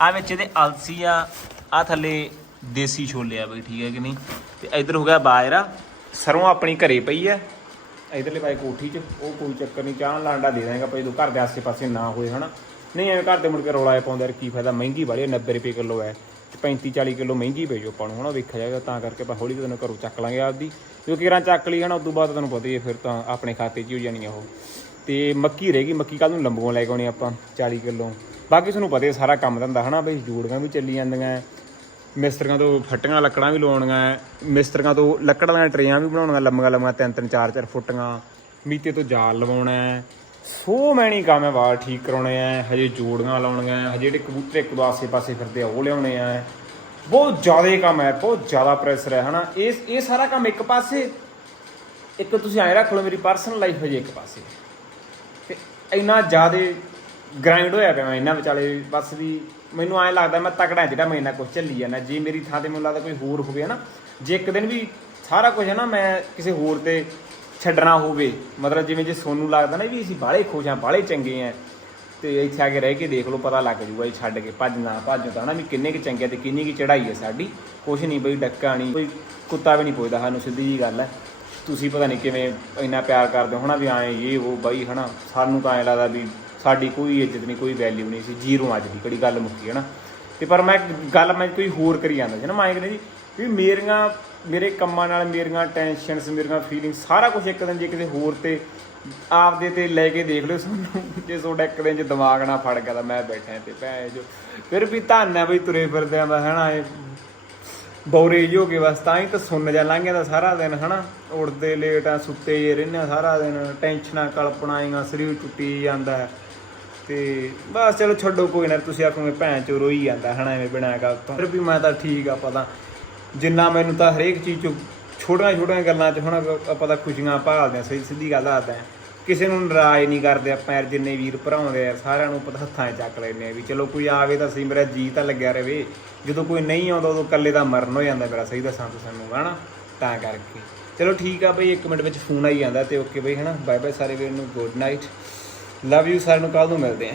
ਆ ਵਿੱਚ ਇਹਦੇ ਅਲਸੀ ਆ ਆ ਥੱਲੇ ਦੇਸੀ ਛੋਲੇ ਆ ਬਈ, ਠੀਕ ਹੈ ਕਿ ਨਹੀਂ? ਤੇ ਇਧਰ ਹੋ ਗਿਆ ਬਾਜਰਾ। ਸਰੋਂ ਆਪਣੀ ਘਰੇ ਪਈ ਹੈ। ਇਧਰਲੇ ਪਾਸੇ ਕੋਠੀ 'ਚ, ਉਹ ਕੋਈ ਚੱਕਰ ਨਹੀਂ ਚਾਹ ਲਾਂਡਾ ਦੇ ਦਾਂਗਾ ਭਾਈ ਤੂੰ ਘਰ ਦੇ ਆਸੇ-ਪਾਸੇ ਨਾ ਹੋਏ ਹਨਾ। ਨਹੀਂ, ਐਵੇਂ ਘਰ ਦੇ ਮੁੜ ਕੇ ਰੌਲਾ ਪਾਉਂਦਾ ਯਾਰ ਕੀ ਫਾਇਦਾ? ਮਹਿੰਗੀ ਵਾਲੀ 90 ਰੁਪਏ ਕਿਲੋ ਹੈ। 35 40 ਕਿਲੋ ਮਹਿੰਗੀ ਪਈ ਆਪਾਂ ਨੂੰ, ਹਨਾ, ਵੇਖਿਆ ਜਾਏਗਾ ਤਾਂ ਕਰਕੇ ਆਪਾਂ ਹੌਲੀ ਦਿਨ ਘਰੋਂ ਚੱਕ ਲਾਂਗੇ ਆਪਦੀ। ਕਿਉਂਕਿ ਰਾਂ ਚੱਕ ਲਈ, ਹਨਾ ਤੋਂ ਬਾਅਦ ਤੁਹਾਨੂੰ ਪਤਾ ਹੀ ਹੈ ਫਿਰ ਤਾਂ ਆਪਣੇ ਖਾਤੇ 'ਚ ਹੀ ਹੋ ਜਾਣੀ ਉਹ। ਤੇ ਮੱਕੀ ਰਹਿ ਗਈ, ਮੱਕੀ ਕੱਲ ਨੂੰ ਲੰਬੂਆਂ ਲੈ ਕੇ ਆਉਣੀ ਆਪਾਂ 40 ਕਿਲੋ। ਬਾਕੀ ਤੁਹਾਨੂੰ ਪਤਾ ਹੀ ਸਾਰਾ ਕੰਮ ਧੰਦਾ, ਹਨਾ, ਬਈ ਜੂੜੀਆਂ ਵੀ ਚੱਲੀ ਜਾਂਦੀਆਂ ਮਿਸਤਰੀਆਂ ਤੋਂ ਫੱਟੀਆਂ ਲੱਕੜਾਂ ਵੀ ਲਵਾਉਣੀਆਂ ਮਿਸਤਰੀਆਂ ਤੋਂ ਲੱਕੜਾਂ ਦੀਆਂ ਟਰੇਆਂ ਵੀ ਬਣਾਉਣੀਆਂ ਲੰਮੀਆਂ ਲੰਮੀਆਂ ਤਿੰਨ ਤਿੰਨ ਚਾਰ ਚਾਰ ਫੁੱਟੀਆਂ, ਮੀਤੇ ਤੋਂ ਜਾਲ ਲਵਾਉਣਾ ਸੋ ਮੈਣੀ ਕੰਮ ਹੈ ਵਾਲ ਠੀਕ ਕਰਾਉਣੇ ਆ ਹਜੇ ਜੋੜੀਆਂ ਲਾਉਣੀਆਂ ਹੈ, ਹਜੇ ਜਿਹੜੇ ਕਬੂਤਰ ਇੱਕ ਦੋ ਆਸੇ ਪਾਸੇ ਫਿਰਦੇ ਆ ਉਹ ਲਿਆਉਣੇ ਆ। ਬਹੁਤ ਜ਼ਿਆਦਾ ਕੰਮ ਹੈ ਬਹੁਤ ਜ਼ਿਆਦਾ ਪ੍ਰੈਸ਼ਰ ਹੈ ਹਨਾ? ਇਹ ਇਹ ਸਾਰਾ ਕੰਮ ਇੱਕ ਪਾਸੇ ਇੱਕ ਤੁਸੀਂ ਐਂ ਰੱਖ ਲਓ ਮੇਰੀ ਪਰਸਨਲ ਲਾਈਫ ਹਜੇ ਇੱਕ ਪਾਸੇ। ਤੇ ਇੰਨਾ ਜ਼ਿਆਦਾ ਗ੍ਰਾਈਂਡ ਹੋਇਆ ਪਿਆ ਮੈਂ ਇਹਨਾਂ ਵਿਚਾਲੇ ਬਸ ਵੀ ਮੈਨੂੰ ਐਂ ਲੱਗਦਾ ਮੈਂ ਤਕੜਾ ਜਿਹੜਾ ਮੈਂ ਇੰਨਾ ਕੁਝ ਝੱਲੀ ਜਾਂਦਾ। ਜੇ ਮੇਰੀ ਥਾਂ ਤੇ ਮੈਨੂੰ ਲੱਗਦਾ ਕੋਈ ਹੋਰ ਹੋਵੇ ਨਾ ਜੇ ਇੱਕ ਦਿਨ ਵੀ ਸਾਰਾ ਕੁਝ ਹੈ ਨਾ ਮੈਂ ਕਿਸੇ ਹੋਰ ਤੇ ਛੱਡਣਾ ਹੋਵੇ। ਮਤਲਬ ਜਿਵੇਂ ਜੇ ਸੋਨੂੰ ਲੱਗਦਾ ਨਾ ਵੀ ਅਸੀਂ ਬਾਹਲੇ ਖੁਸ਼ ਆ ਬਾਹਲੇ ਚੰਗੇ ਆ ਤੇ ਇੱਥੇ ਆ ਕੇ ਰਹਿ ਕੇ ਦੇਖ ਲਓ, ਪਤਾ ਲੱਗ ਜੂਗਾ ਜੀ ਛੱਡ ਕੇ ਭੱਜ ਨਾ ਭੱਜ ਤਾਂ ਨਾ ਵੀ ਕਿੰਨੇ ਕਿ ਚੰਗੇ ਆ ਤੇ ਕਿੰਨੀ ਕੀ ਚੜਾਈ ਹੈ ਸਾਡੀ। ਕੁਛ ਨਹੀਂ ਬਈ, ਡੱਕਾ ਨਹੀਂ, ਕੋਈ ਕੁੱਤਾ ਵੀ ਨਹੀਂ ਪੁੱਛਦਾ ਸਾਨੂੰ, ਸਿੱਧੀ ਜੀ ਗੱਲ ਹੈ। ਤੁਸੀਂ ਪਤਾ ਨਹੀਂ ਕਿਵੇਂ ਇੰਨਾ ਪਿਆਰ ਕਰਦੇ ਹੋ ਹਨਾ ਵੀ ਐਂ ਇਹ, ਉਹ, ਬਾਈ, ਹਨਾ। ਸਾਨੂੰ ਤਾਂ ਐਂ ਲੱਗਦਾ ਵੀ ਸਾਡੀ ਕੋਈ ਇੱਜ਼ਤ ਨਹੀਂ, ਕੋਈ ਵੈਲਿਊ ਨਹੀਂ ਸੀ, ਜ਼ੀਰੋ ਅੱਜ ਦੀ ਕਿਹੜੀ ਗੱਲ ਮੁੱਕੀ ਹਨਾ ਤੇ ਪਰ ਮੈਂ ਗੱਲ, ਮੈਂ ਕੋਈ ਹੋਰ ਕਰੀ ਜਾਂਦਾ ਸੀ ਨਾ, ਮੈਂ ਕਹਿੰਦਾ ਜੀ ਵੀ ਮੇਰੀਆਂ ਮੇਰੇ ਕੰਮਾਂ ਨਾਲ ਮੇਰੀਆਂ ਟੈਨਸ਼ਨਸ, ਮੇਰੀਆਂ ਫੀਲਿੰਗਸ ਸਾਰਾ ਕੁਝ ਇੱਕ ਦਿਨ ਜੇ ਕਿਸੇ ਹੋਰ ਤੇ ਆਪਦੇ ਤੇ ਲੈ ਕੇ ਦੇਖ ਲਿਓ ਤੁਹਾਨੂੰ ਜੇ ਤੁਹਾਡਾ ਇੱਕ ਦਿਨ ਚ ਦਿਮਾਗ ਨਾ ਫੜ ਗਿਆ ਤਾਂ ਮੈਂ ਬੈਠਾ ਤੇ ਭੈ ਜੋ। ਫਿਰ ਵੀ ਧੰਨ ਹੈ ਬਈ ਤੁਰੇ ਫਿਰਦਿਆਂ ਦਾ ਹਨਾ ਇਹ ਬੌਰੇ ਜਿਹੇ ਹੋ ਕੇ ਬਸ, ਤਾਂ ਹੀ ਤਾਂ ਸੁਣ ਜਾ ਲੰਘ ਜਾਂਦਾ ਸਾਰਾ ਦਿਨ, ਹਨਾ। ਉੜਦੇ ਲੇਟ ਆ, ਸੁੱਤੇ ਜੇ ਰਹਿੰਦੇ ਆ ਸਾਰਾ ਦਿਨ, ਟੈਨਸ਼ਨਾਂ ਕਲਪਨਾਈਆਂ ਸਰੀਰ ਟੁੱਟੀ ਜਾਂਦਾ ਹੈ। ਤੇ ਬਸ ਚਲੋ ਛੱਡੋ ਕੋਈ ਨਾ, ਤੁਸੀਂ ਆਖੋਗੇ ਭੈਣ ਚੋ ਰੋਈ ਜਾਂਦਾ, ਹਨਾ, ਐਵੇਂ ਬਿਨਾਂ ਗੱਲ ਤੋਂ। ਫਿਰ ਵੀ ਮੈਂ ਤਾਂ ਠੀਕ ਆ ਪਤਾ ਜਿੰਨਾ ਮੈਨੂੰ ਤਾਂ ਹਰੇਕ ਚੀਜ਼ 'ਚੋਂ ਛੋਟੀਆਂ ਛੋਟੀਆਂ ਗੱਲਾਂ ਚ ਹੁਣ ਆਪਾਂ ਤਾਂ ਖੁਸ਼ੀਆਂ ਭਾਲਦੇ ਆ ਸਹੀ ਸਿੱਧੀ ਗੱਲ ਆਦਾ ਕਿਸੇ ਨੂੰ ਨਾਰਾਜ਼ ਨਹੀਂ ਕਰਦੇ ਆਪਾਂ ਯਾਰ, ਜਿੰਨੇ ਵੀਰ ਭਰਾਉਂਦੇ ਆ, ਸਾਰਿਆਂ ਨੂੰ ਪਤਾ ਹੱਥਾਂ 'ਚ ਚੱਕ ਲੈਂਦੇ ਆ ਵੀ ਚਲੋ ਕੋਈ ਆਵੇ ਤਾਂ ਸਹੀ, ਮੇਰਾ ਜੀ ਤਾਂ ਲੱਗਿਆ ਰਵੇ। ਜਦੋਂ ਕੋਈ ਨਹੀਂ ਆਉਂਦਾ, ਉਦੋਂ ਇਕੱਲੇ ਦਾ ਮਰਨ ਹੋ ਜਾਂਦਾ ਮੇਰਾ, ਸਹੀ ਦੱਸਾਂ ਤਾਂ ਸਾਨੂੰ ਹਨਾ? ਤਾਂ ਕਰਕੇ। ਚਲੋ ਠੀਕ ਆ ਬਈ 1 ਮਿੰਟ ਵਿੱਚ ਫੋਨ ਆਈ ਜਾਂਦਾ ਤੇ ਓਕੇ ਬਈ, ਹਨਾ? ਬਾਏ ਬਾਏ ਸਾਰੇ ਵੀਰ ਨੂੰ, ਗੁੱਡ ਨਾਈਟ। ਲਵ ਯੂ, ਸਾਰਿਆਂ ਨੂੰ ਕੱਲ ਨੂੰ ਮਿਲਦੇ ਆ